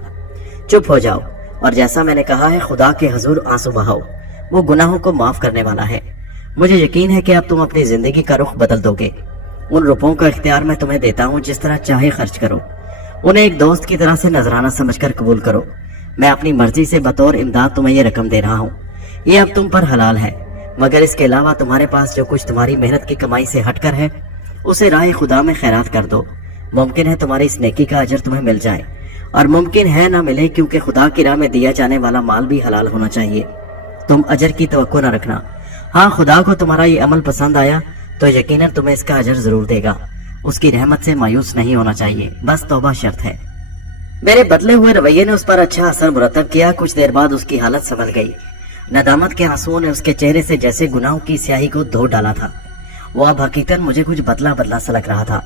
चुप हो जाओ और जैसा मैंने कहा है खुदा के हजूर आंसू बहाओ, वो गुनाहों को माफ करने वाला है। मुझे यकीन है कि अब तुम अपनी जिंदगी का रुख बदल दोगे। उन रुपयों का इख्तियार मैं तुम्हें देता हूँ, जिस तरह चाहे खर्च करो। उन्हें एक दोस्त की तरह से नजराना समझकर कबूल करो। मैं अपनी मर्जी से बतौर इमदाद तुम्हें ये रकम दे रहा हूँ। ये अब तुम पर हलाल है, मगर इसके अलावा तुम्हारे पास जो कुछ तुम्हारी मेहनत की कमाई से हटकर है उसे राह खुदा में खैरात कर दो। मुमकिन है तुम्हारी इस नेकी का अजर तुम्हें मिल जाए और मुमकिन है ना मिले, क्योंकि खुदा की राह में दिया जाने वाला माल भी हलाल होना चाहिए। तुम अजर की तवक्को न रखना। हाँ, खुदा को तुम्हारा ये अमल पसंद आया तो यकीनन तुम्हें इसका अजर जरूर देगा। उसकी रहमत से मायूस नहीं होना चाहिए, बस तौबा शर्त है। मेरे बदले हुए रवैये ने उस पर अच्छा असर मुरतब किया। कुछ देर बाद उसकी हालत संभल गई। नदामत के आंसुओं ने उसके चेहरे से जैसे गुनाहों की स्याही को धो डाला था। वो अब हकीकतन मुझे कुछ बदला बदला सा लग रहा था।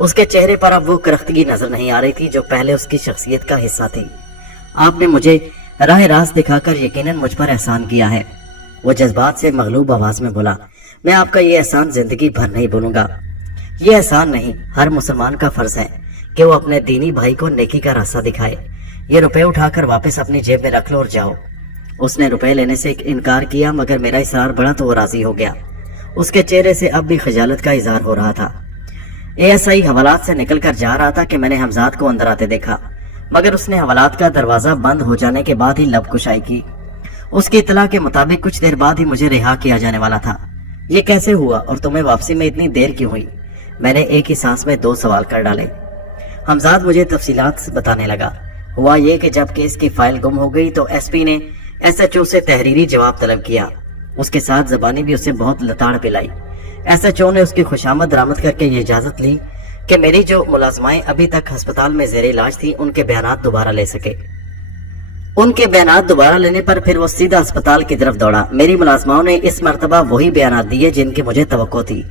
उसके चेहरे पर अब वो करख्तगी नजर नहीं आ रही थी जो पहले उसकी शख्सियत का हिस्सा थी। आपने मुझे राह रास्त दिखाकर यकीनन मुझ पर एहसान किया है, वो जज्बात से मगलूब आवाज में बोला। मैं आपका ये एहसान जिंदगी भर नहीं भूलूंगा। ये एहसान नहीं, हर मुसलमान का फर्ज है कि वो अपने दीनी भाई को नेकी का रास्ता दिखाए। ये रुपए उठाकर वापस अपनी जेब में रख लो और जाओ। उसने रुपए लेने से इनकार किया मगर मेरा इसार बड़ा तो वो राजी हो गया। उसके चेहरे से अब भी खजालत का इजहार हो रहा था। ASI हवालात से निकलकर जा रहा था कि मैंने हमजाद को अंदर आते देखा, मगर उसने हवालात का दरवाजा बंद हो जाने के बाद ही लब कुशाई की। उसकी इतला के मुताबिक कुछ देर बाद ही मुझे रिहा किया जाने वाला था। ये कैसे हुआ और तुम्हें वापसी में इतनी देर क्यों हुई? मैंने एक ही सांस में 2 सवाल कर डाले। हमजाद मुझे तफसीलात बताने लगा। हुआ ये कि जब केस की फाइल गुम हो गई तो SP ने SHO से तहरीरी जवाब तलब किया। उसके साथ जबानी भी उसे बहुत लताड़ पिलाई। SHO ने उसकी खुशामद दरामद करके ये इजाजत ली کہ मेरी जो मुलाजमाएं अभी तक अस्पताल में जेर इलाज थी उनके बयानात दोबारा ले सके। उनके बयानात दोबारा लेने पर फिर वो सीधा अस्पताल की तरफ दौड़ा। मेरी मुलाजमाओं ने इस मर्तबा वही बयानात दिए जिनकी मुझे तवक्को थी।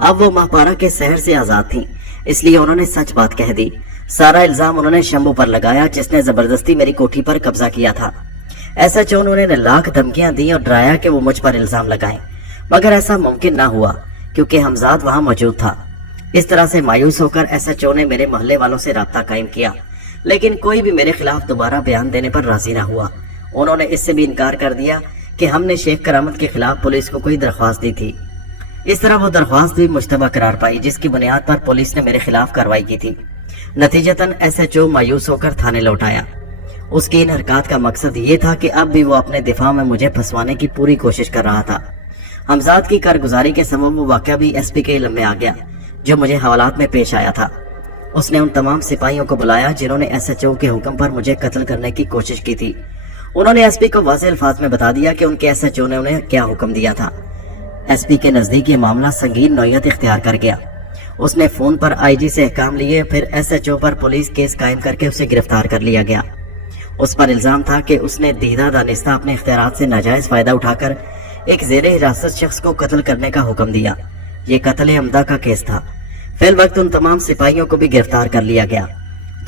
अब वो महापारा के शहर से आजाद थी, इसलिए उन्होंने सच बात कह दी। सारा इल्जाम उन्होंने शंभू पर लगाया, जिसने जबरदस्ती मेरी कोठी पर कब्जा किया था। ऐसा चो उन्होंने लाख धमकियां दी और डराया कि वो मुझ पर इल्जाम लगाएं, मगर ऐसा मुमकिन ना हुआ क्योंकि हमजाद वहां मौजूद था। इस तरह से मायूस होकर एसएचओ ने मेरे मोहल्ले वालों से राब्ता कायम किया, लेकिन कोई भी मेरे खिलाफ दोबारा बयान देने पर राजी ना हुआ। उन्होंने इससे भी इनकार कर दिया कि हमने शेख करामत के खिलाफ पुलिस को कोई दरख्वास्त दी थी। इस तरह वो दरख्वास्त भी मुश्तबा करार पाई, जिसकी बुनियाद पर पुलिस ने मेरे खिलाफ कार्रवाई की थी। नतीजतन एसएचओ मायूस होकर थाने लौट आया। उसकी इन हरकत का मकसद ये था कि अब भी वो अपने दिफा में मुझे फंसवाने की पूरी कोशिश कर रहा था। हमजाद की कारगुजारी के सबब वो वाकया भी एसपी के इल्म में आ गया, जो मुझे हवालात में पेश आया था। उसने उन तमाम सिपाहियों को बुलाया जिन्होंने एसएचओ के हुक्म पर मुझे कत्ल करने की कोशिश की थी। उन्होंने एसपी को वाज़ेह अल्फाज में बता दिया कि उनके एसएचओ ने उन्हें क्या हुक्म दिया था। एसपी के नजदीक ये मामला संगीन नौयत इख्तियार कर गया। उसने फोन पर आईजी से अहकाम लिए, फिर एसएचओ पर पुलिस केस कायम करके उसे गिरफ्तार कर लिया गया। उस पर इल्जाम था कि उसने दीदा दानिस्ता अपने इख्तियारात से नाजायज फायदा उठाकर एक ज़ेरे हिरासत शख्स को कत्ल करने का हुक्म दिया। ये कत्ल अमदा का केस था। फिल वक्त उन तमाम सिपाहियों को भी गिरफ्तार कर लिया गया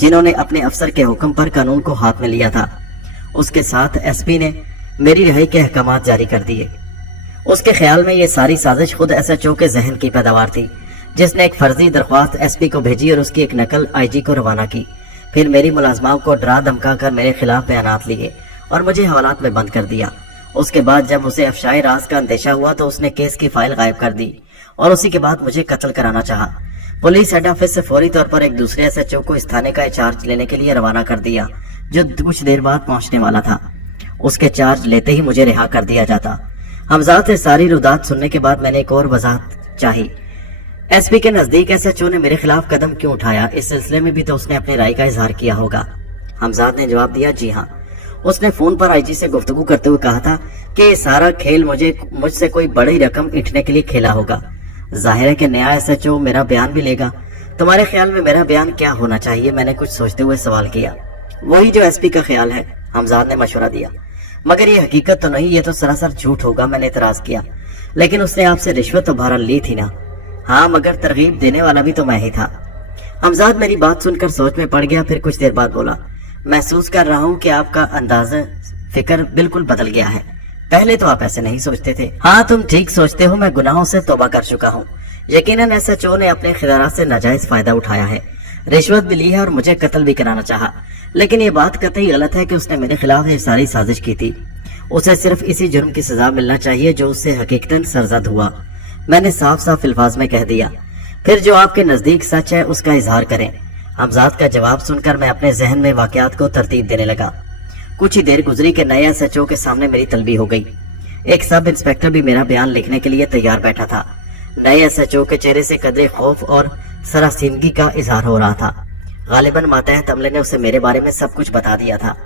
जिन्होंने अपने अफसर के हुक्म पर कानून को हाथ में लिया था। उसके साथ एसपी ने मेरी रिहाई के अहकामात जारी कर दिए। उसके ख्याल में ये सारी साजिश खुद एसएचओ के जहन की पैदावार थी, जिसने एक फर्जी दरख्वास्त एसपी को भेजी और उसकी एक नकल आईजी को रवाना की। फिर मेरी मुलाजमाओं को डरा धमका कर मेरे खिलाफ बयानात लिए और मुझे हवालात में बंद कर दिया। उसके बाद जब उसे अफशाए राज का अंदेशा हुआ तो उसने केस की फाइल गायब कर दी और उसी के बाद मुझे कत्ल कराना चाहा। पुलिस हेड ऑफिस से फौरी तौर पर एक दूसरे एसएचओ को इस थाने का चार्ज लेने के लिए रवाना कर दिया, जो कुछ देर बाद पहुंचने वाला था। उसके चार्ज लेते ही मुझे रिहा कर दिया जाता। हमजाद से सारी रुदात सुनने के बाद मैंने एक और वजाहत चाही। एसपी के नजदीक एसएचओ ने मेरे खिलाफ कदम क्यों उठाया, इस सिलसिले में भी तो उसने अपनी राय का इजहार किया होगा। हमजाद ने जवाब दिया, जी हाँ। उसने फोन पर आईजी से गुफ्तगू करते हुए कहा था कि ये सारा खेल मुझसे कोई बड़ी रकम इठने के लिए खेला होगा। जाहिर है कि नया एसएचओ मेरा बयान भी लेगा। तुम्हारे ख्याल में मेरा बयान क्या होना चाहिए, मैंने कुछ सोचते हुए सवाल किया। वही जो एसपी का ख्याल है, हमजाद ने मशवरा दिया। मगर ये हकीकत तो नहीं, ये तो सरासर झूठ होगा, मैंने इतराज किया। लेकिन उसने आपसे रिश्वत तो बहरहाल ली थी ना। हाँ, मगर तरगीब देने वाला भी तो मैं ही था। हमजाद मेरी बात सुनकर सोच में पड़ गया, फिर कुछ देर बाद बोला, महसूस कर रहा हूँ कि आपका अंदाज़ फिक्र बिल्कुल बदल गया है। पहले तो आप ऐसे नहीं सोचते थे। हाँ, तुम ठीक सोचते हो, मैं गुनाहों से तौबा कर चुका हूँ। यकीनन एसएचओ ने अपने इख्तियारात से नाजायज फायदा उठाया है, रिश्वत भी ली है और मुझे कत्ल भी कराना चाहा। लेकिन ये बात कतई गलत है कि उसने मेरे खिलाफ ये सारी साजिश की थी। उसे सिर्फ इसी जुर्म की सजा मिलना चाहिए जो उससे हकीकतन सरजद हुआ। मैंने साफ साफ अल्फाज में कह दिया। फिर जो आपके नजदीक सच है उसका इजहार करें। हमजाद का जवाब सुनकर मैं अपने जहन में वाकयात को तरतीब देने लगा। कुछ ही देर गुजरी कि नए एसएचओ के सामने मेरी तलबी हो गई। एक सब इंस्पेक्टर भी मेरा बयान लिखने के लिए तैयार बैठा था। नए एसएचओ के चेहरे से कदरे खौफ और सरासीमगी का इजहार हो रहा था। गालिबन मातहत अमले ने उसे मेरे बारे में सब कुछ बता दिया था।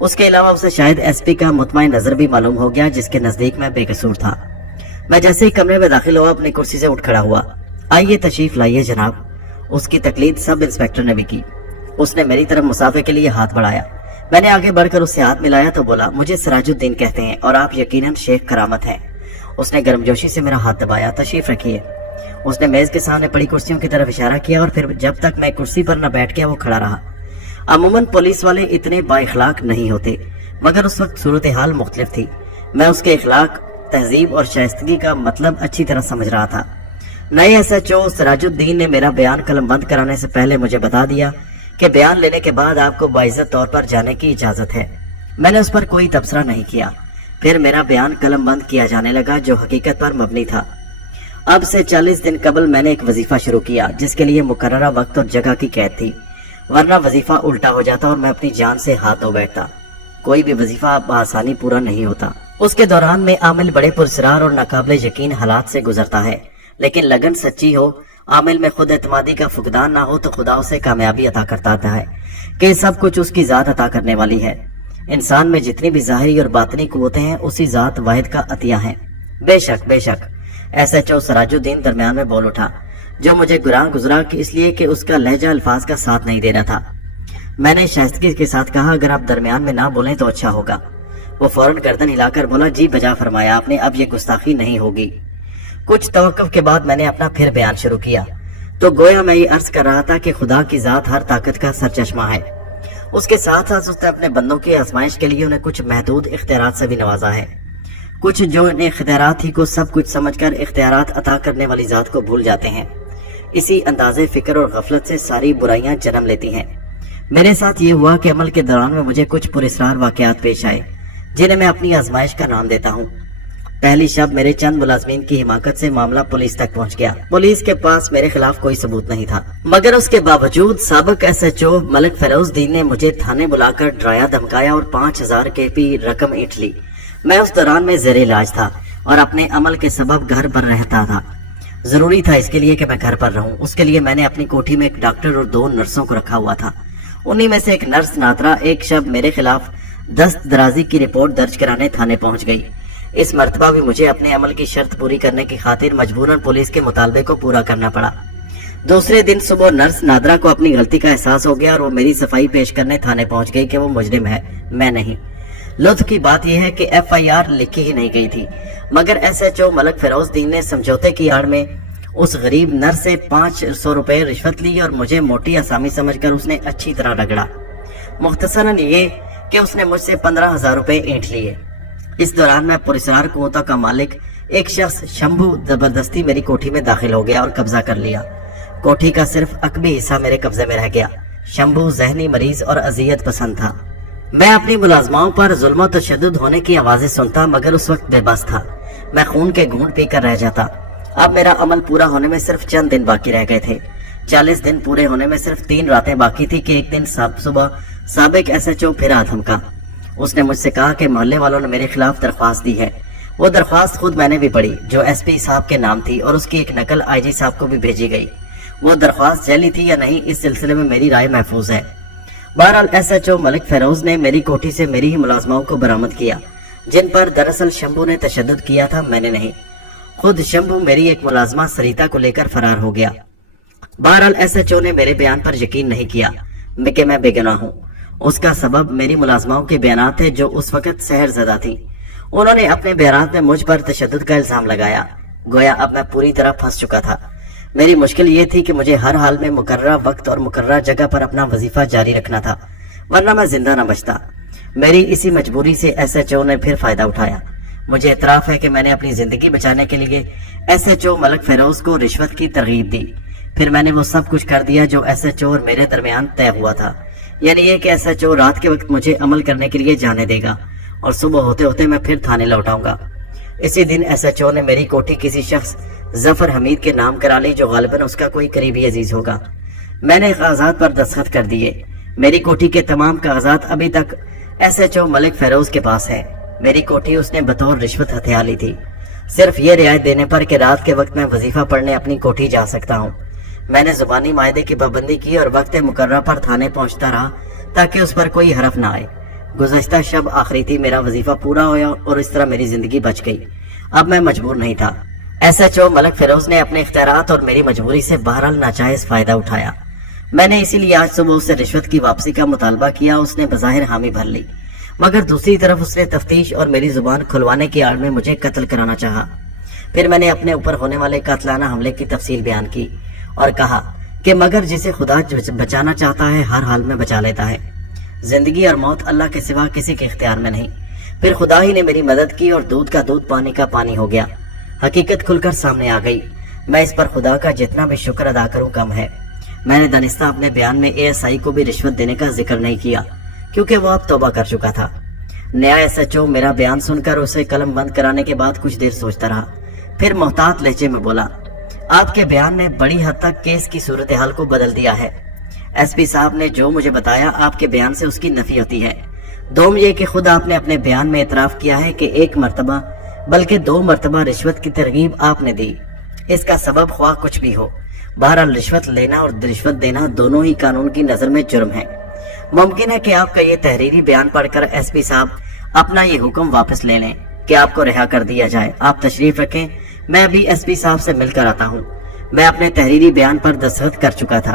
उसके अलावा उसे शायद एसपी का मुतमईन नजर भी मालूम हो गया, जिसके नजदीक मैं बेकसूर था। मैं जैसे ही कमरे में दाखिल हुआ अपनी कुर्सी से उठ खड़ा हुआ। आइए तशरीफ लाइए जनाब। उसकी तकलीद सब इंस्पेक्टर ने भी की। उसने मेरी तरफ मुसाफे के लिए हाथ बढ़ाया। मैंने आगे बढ़कर उससे हाथ मिलाया तो बोला, मुझे सिराजुद्दीन कहते हैं और आप यकीनन शेख करामत हैं। उसने गर्मजोशी से मेरा हाथ दबाया। तशरीफ रखिए। उसने मेज के सामने पड़ी कुर्सियों की तरफ इशारा किया और फिर जब तक मैं कुर्सी पर न बैठ गया वो खड़ा रहा। अमूमन पुलिस वाले इतने बाइखलाक नहीं होते, मगर उस वक्त सूरत हाल मुख्तलिफ थी। मैं उसके इखलाक, तहजीब और शाइस्तगी का मतलब अच्छी तरह समझ रहा था। नए एसएचओ सिराजुद्दीन ने मेरा बयान कलमबंद कराने से पहले मुझे बता दिया कि बयान लेने के बाद आपको बाइज्जत तौर पर जाने की इजाजत है। मैंने उस पर कोई तबसरा नहीं किया। फिर मेरा बयान कलमबंद किया जाने लगा, जो हकीकत पर मबनी था। अब से 40 दिन कबल मैंने एक वजीफा शुरू किया, जिसके लिए मुकर्ररा वक्त और जगह की कैद थी, वरना वजीफा उल्टा हो जाता और मैं अपनी जान से हाथ धो बैठता। कोई भी वजीफा आसानी पूरा नहीं होता। उसके दौरान में आमिल बड़े पुरस्कार और नाकाबिले यकीन हालात से गुजरता है, लेकिन लगन सच्ची हो, आमिल में खुद एतमादी का फुकदान ना हो तो खुदा उसे कामयाबी अता करता है कि सब कुछ उसकी जात अता करने वाली है। इंसान में जितनी भी ज़ाहिरी और बातनी कुव्वतें हैं उसी जात वाहिद का अतिया है। बेशक बेशक। एसएचओ सिराजुद्दीन दरमियान में बोल उठा, जो मुझे गुजरा कि इसलिए कि उसका लहजा अल्फाज का साथ नहीं दे रहा था। मैंने शाइस्तगी के साथ कहा, अगर आप दरमियान में ना बोलें तो अच्छा होगा। वो फौरन गर्दन हिलाकर बोला, जी बजा फरमाया आपने, अब ये गुस्ताखी नहीं होगी। कुछ तवक्कुफ के बाद मैंने अपना फिर बयान शुरू किया तो गोया मैं ये अर्ज कर रहा था कि खुदा की जात हर ताकत का सरचश्मा है। उसके साथ साथ उसने अपने बंदों की आजमाइश के लिए उन्हें कुछ महदूद इख्तियारात से भी नवाजा है। कुछ जो इन इख्तियारात ही को सब कुछ समझकर इख्तियारात अता करने वाली जात को भूल जाते हैं। इसी अंदाजे फिक्र और गफलत से सारी बुराइयां जन्म लेती हैं। मेरे साथ ये हुआ कि अमल के दौरान में मुझे कुछ पुरस्रार वाकयात पेश आए जिन्हें मैं अपनी आजमाइश का नाम देता हूँ। पहली शब मेरे चंद मुलाजमीन की हिमाकत से मामला पुलिस तक पहुँच गया। पुलिस के पास मेरे खिलाफ कोई सबूत नहीं था, मगर उसके बावजूद साबिक SHO मलिक फेरोजदीन ने मुझे थाने बुलाकर डराया धमकाया और 5000 की रकम ईंट ली। मैं उस दौरान में ज़ेरे इलाज था और अपने अमल के सबब घर पर रहता था। जरूरी था इसके लिए कि मैं घर पर रहूं। उसके लिए मैंने अपनी कोठी में एक डॉक्टर और 2 नर्सों को रखा हुआ था। उन्हीं में से एक नर्स नादरा एक शब मेरे खिलाफ दस्त दराजी की रिपोर्ट दर्ज कराने थाने पहुंच गई। इस मर्तबा भी मुझे अपने अमल की शर्त पूरी करने की खातिर मजबूरन पुलिस के मुतालबे को पूरा करना पड़ा। दूसरे दिन सुबह नर्स नादरा को अपनी गलती का एहसास हो गया और वो मेरी सफाई पेश करने थाने पहुंच गई कि वो मुजरिम है, मैं नहीं। लुत्फ की बात यह है कि FIR लिखी ही नहीं गई थी, मगर SHO मलिक फेरोजदीन ने समझौते की आड़ में उस गरीब नर्स से 500 रुपए रिश्वत ली और मुझे मोटी आसामी समझकर उसने अच्छी तरह रगड़ा। मुख्तसरन ये कि उसने मुझसे 15,000 रुपए ऐंठ लिए। इस दौरान मैं पुरस्कार कुओं का मालिक एक शख्स शंभू जबरदस्ती मेरी कोठी में दाखिल हो गया और कब्जा कर लिया। कोठी का सिर्फ अकबी हिस्सा मेरे कब्जे में रह गया। शंभू जहनी मरीज और अजियत पसंद था। मैं अपनी मुलाजमाओं पर जुल्म तशद्दुद होने की आवाजें सुनता, मगर उस वक्त बेबस था। मैं खून के घूंट पीकर रह जाता। अब मेरा अमल पूरा होने में सिर्फ चंद दिन बाकी रह गए थे। 40 दिन पूरे होने में सिर्फ 3 रातें बाकी थी कि एक दिन सुबह साबिक SHO फिर आ धमका। उसने मुझसे कहा कि मोहल्ले वालों ने मेरे खिलाफ दरख्वास्त दी है। वो दरख्वास्त खुद मैंने भी पढ़ी, जो SP साहब के नाम थी, और उसकी एक नकल IG साहब को भी भेजी गई। वो दरख्वास्त जैली थी या नहीं, इस सिलसिले में मेरी राय महफूज है। बहरहाल SHO मलिक फेरोज ने मेरी कोठी से मेरी ही मुलाजमाओं को बरामद किया, जिन पर दरअसल शंभू ने तशद्दुद किया था, मैंने नहीं। खुद शंभू मेरी एक मुलाजमा सरिता को लेकर फरार हो गया। बहरहाल SHO ने मेरे बयान पर यकीन नहीं किया कि मैं बेगुनाह हूँ। उसका सबब मेरी मुलाजमाओं के बयानात थे जो उस वक्त सहरज़दा थी। उन्होंने अपने बयानात में मुझ पर तशद्दुद का इल्जाम लगाया। गोया अब मैं पूरी तरह फंस चुका था। मेरी मुश्किल ये थी कि मुझे हर हाल में मुकर्ररा वक्त और मुकर्ररा जगह पर अपना वजीफा जारी रखना था, वरना मैं जिंदा न बचता। मेरी इसी मजबूरी से SHO ने फिर फायदा उठाया। मुझे इतराफ है कि मैंने अपनी जिंदगी बचाने के लिए SHO मलिक फेरोज को रिश्वत की तरगीब दी। फिर मैंने वो सब कुछ कर दिया जो SHO और मेरे दरमियान तय हुआ था, यानी ये कि SHO रात के वक्त मुझे अमल करने के लिए जाने देगा और सुबह होते होते मैं फिर थाने लौटाऊंगा। इसी दिन SHO ने मेरी कोठी किसी शख्स जफर हमीद के नाम करा ली, जो गालिबन उसका कोई करीबी अजीज होगा। मैंने कागजात पर दस्तखत कर दिए। मेरी कोठी के तमाम कागजात अभी तक SHO मलिक फेरोज के पास है। मेरी कोठी उसने बतौर रिश्वत हथिया ली थी, सिर्फ ये रियायत देने पर कि रात के वक्त मैं वजीफा पढ़ने अपनी कोठी जा सकता हूँ। मैंने जुबानी मायदे की पाबंदी की और वक्त मुकर्रर पर थाने पहुंचता रहा ताकि उस पर कोई हरफ ना आए। गुज़श्ता शब आखिरी थी, मेरा वजीफा पूरा होया और इस तरह मेरी जिंदगी बच गई। अब मैं मजबूर नहीं था। SHO मलिक फेरोज ने अपने इख्तियारात और मेरी मजबूरी से बहरहाल नाजायज फायदा उठाया। मैंने इसीलिए आज सुबह उससे रिश्वत की वापसी का मुतालबा किया। उसने बज़ाहिर हामी भर ली, मगर दूसरी तरफ उसने तफ्तीश और मेरी जुबान खुलवाने की आड़ में मुझे कत्ल कराना चाहा। फिर मैंने अपने ऊपर होने वाले कातलाना हमले की तफसील बयान की और कहा कि मगर जिसे खुदा बचाना चाहता है हर हाल में बचा लेता है। जिंदगी और मौत अल्लाह के सिवा किसी के इख्तियार में नहीं। फिर खुदा ही ने मेरी मदद की और दूध का दूध पानी का पानी हो गया। हकीकत खुलकर सामने आ गई। मैं इस पर खुदा का जितना भी शुक्र अदा करूं कम है। मैंने दानिस्ता अपने बयान में ASI को भी रिश्वत देने का जिक्र नहीं किया, क्योंकि वो अब तौबा कर चुका था। नया SHO मेरा बयान सुनकर उसे कलम बंद कराने के बाद कुछ देर सोचता रहा, फिर मोहतात लहजे में बोला, आपके बयान ने बड़ी हद तक केस की सूरत हाल को बदल दिया है। SP साहब ने जो मुझे बताया, आपके बयान से उसकी नफी होती है। दोम ये कि खुद आपने अपने बयान में इतराफ किया है कि 1 मरतबा बल्कि 2 मरतबा रिश्वत की तरगीब आपने दी। इसका सबब ख्वाह कुछ भी हो, बहरहाल रिश्वत लेना और रिश्वत देना दोनों ही कानून की नजर में जुर्म है। मुमकिन है कि आपका ये तहरीरी बयान पढ़कर SP साहब अपना ये हुक्म वापस ले लें कि आपको रिहा कर दिया जाए। आप तशरीफ रखें, मैं अभी SP साहब से मिलकर आता हूँ। मैं अपने तहरीरी बयान पर दस्तखत कर चुका था।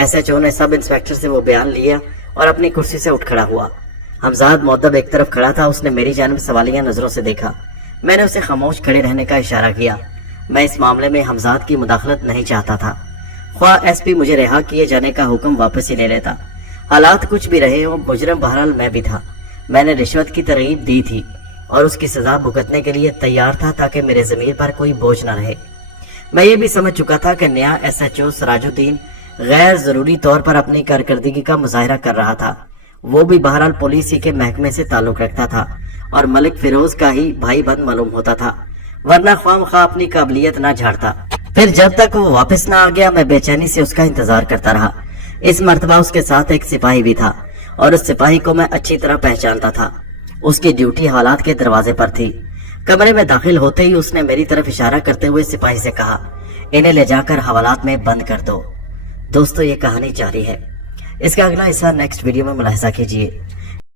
SHO ने सब इंस्पेक्टर से वो बयान लिया और अपनी कुर्सी से उठ खड़ा हुआ। हमजाद मुअद्दब एक तरफ खड़ा था। उसने मेरी जानिब सवालिया नजरों से देखा। मैंने उसे खामोश खड़े रहने का इशारा किया। मैं इस मामले में हमजाद की मुदाखलत नहीं चाहता था। ख्वाह SP मुझे रिहा किए जाने का हुक्म वापस ही ले लेता। हालात कुछ भी रहे हो, मुजरिम बहरहाल मैं भी था। मैंने रिश्वत की तरगीब दी थी और उसकी सजा भुगतने के लिए तैयार था ताकि मेरे ज़मीर पर कोई बोझ न रहे। मैं ये भी समझ चुका था कि नया SHO सराजुद्दीन गैर जरूरी तौर पर अपनी कारकर्दगी का मुजाहिरा कर रहा था। वो भी बहरहाल पुलिस ही के महकमे से ताल्लुक रखता था और मलिक फिरोज का ही भाई बंद मालूम होता था, वरना ख्वामख्वाह अपनी काबिलियत ना झाड़ता। फिर जब तक वो वापस ना आ गया, मैं बेचैनी से उसका इंतजार करता रहा। इस मर्तबा उसके साथ एक सिपाही भी था और उस सिपाही को मैं अच्छी तरह पहचानता था। उसकी ड्यूटी हालात के दरवाजे पर थी। कमरे में दाखिल होते ही उसने मेरी तरफ इशारा करते हुए सिपाही से कहा, इन्हें ले जाकर हवालात में बंद कर दो। दोस्तों, ये कहानी जारी है। इसका अगला हिस्सा नेक्स्ट वीडियो में मुलाहिजा कीजिए।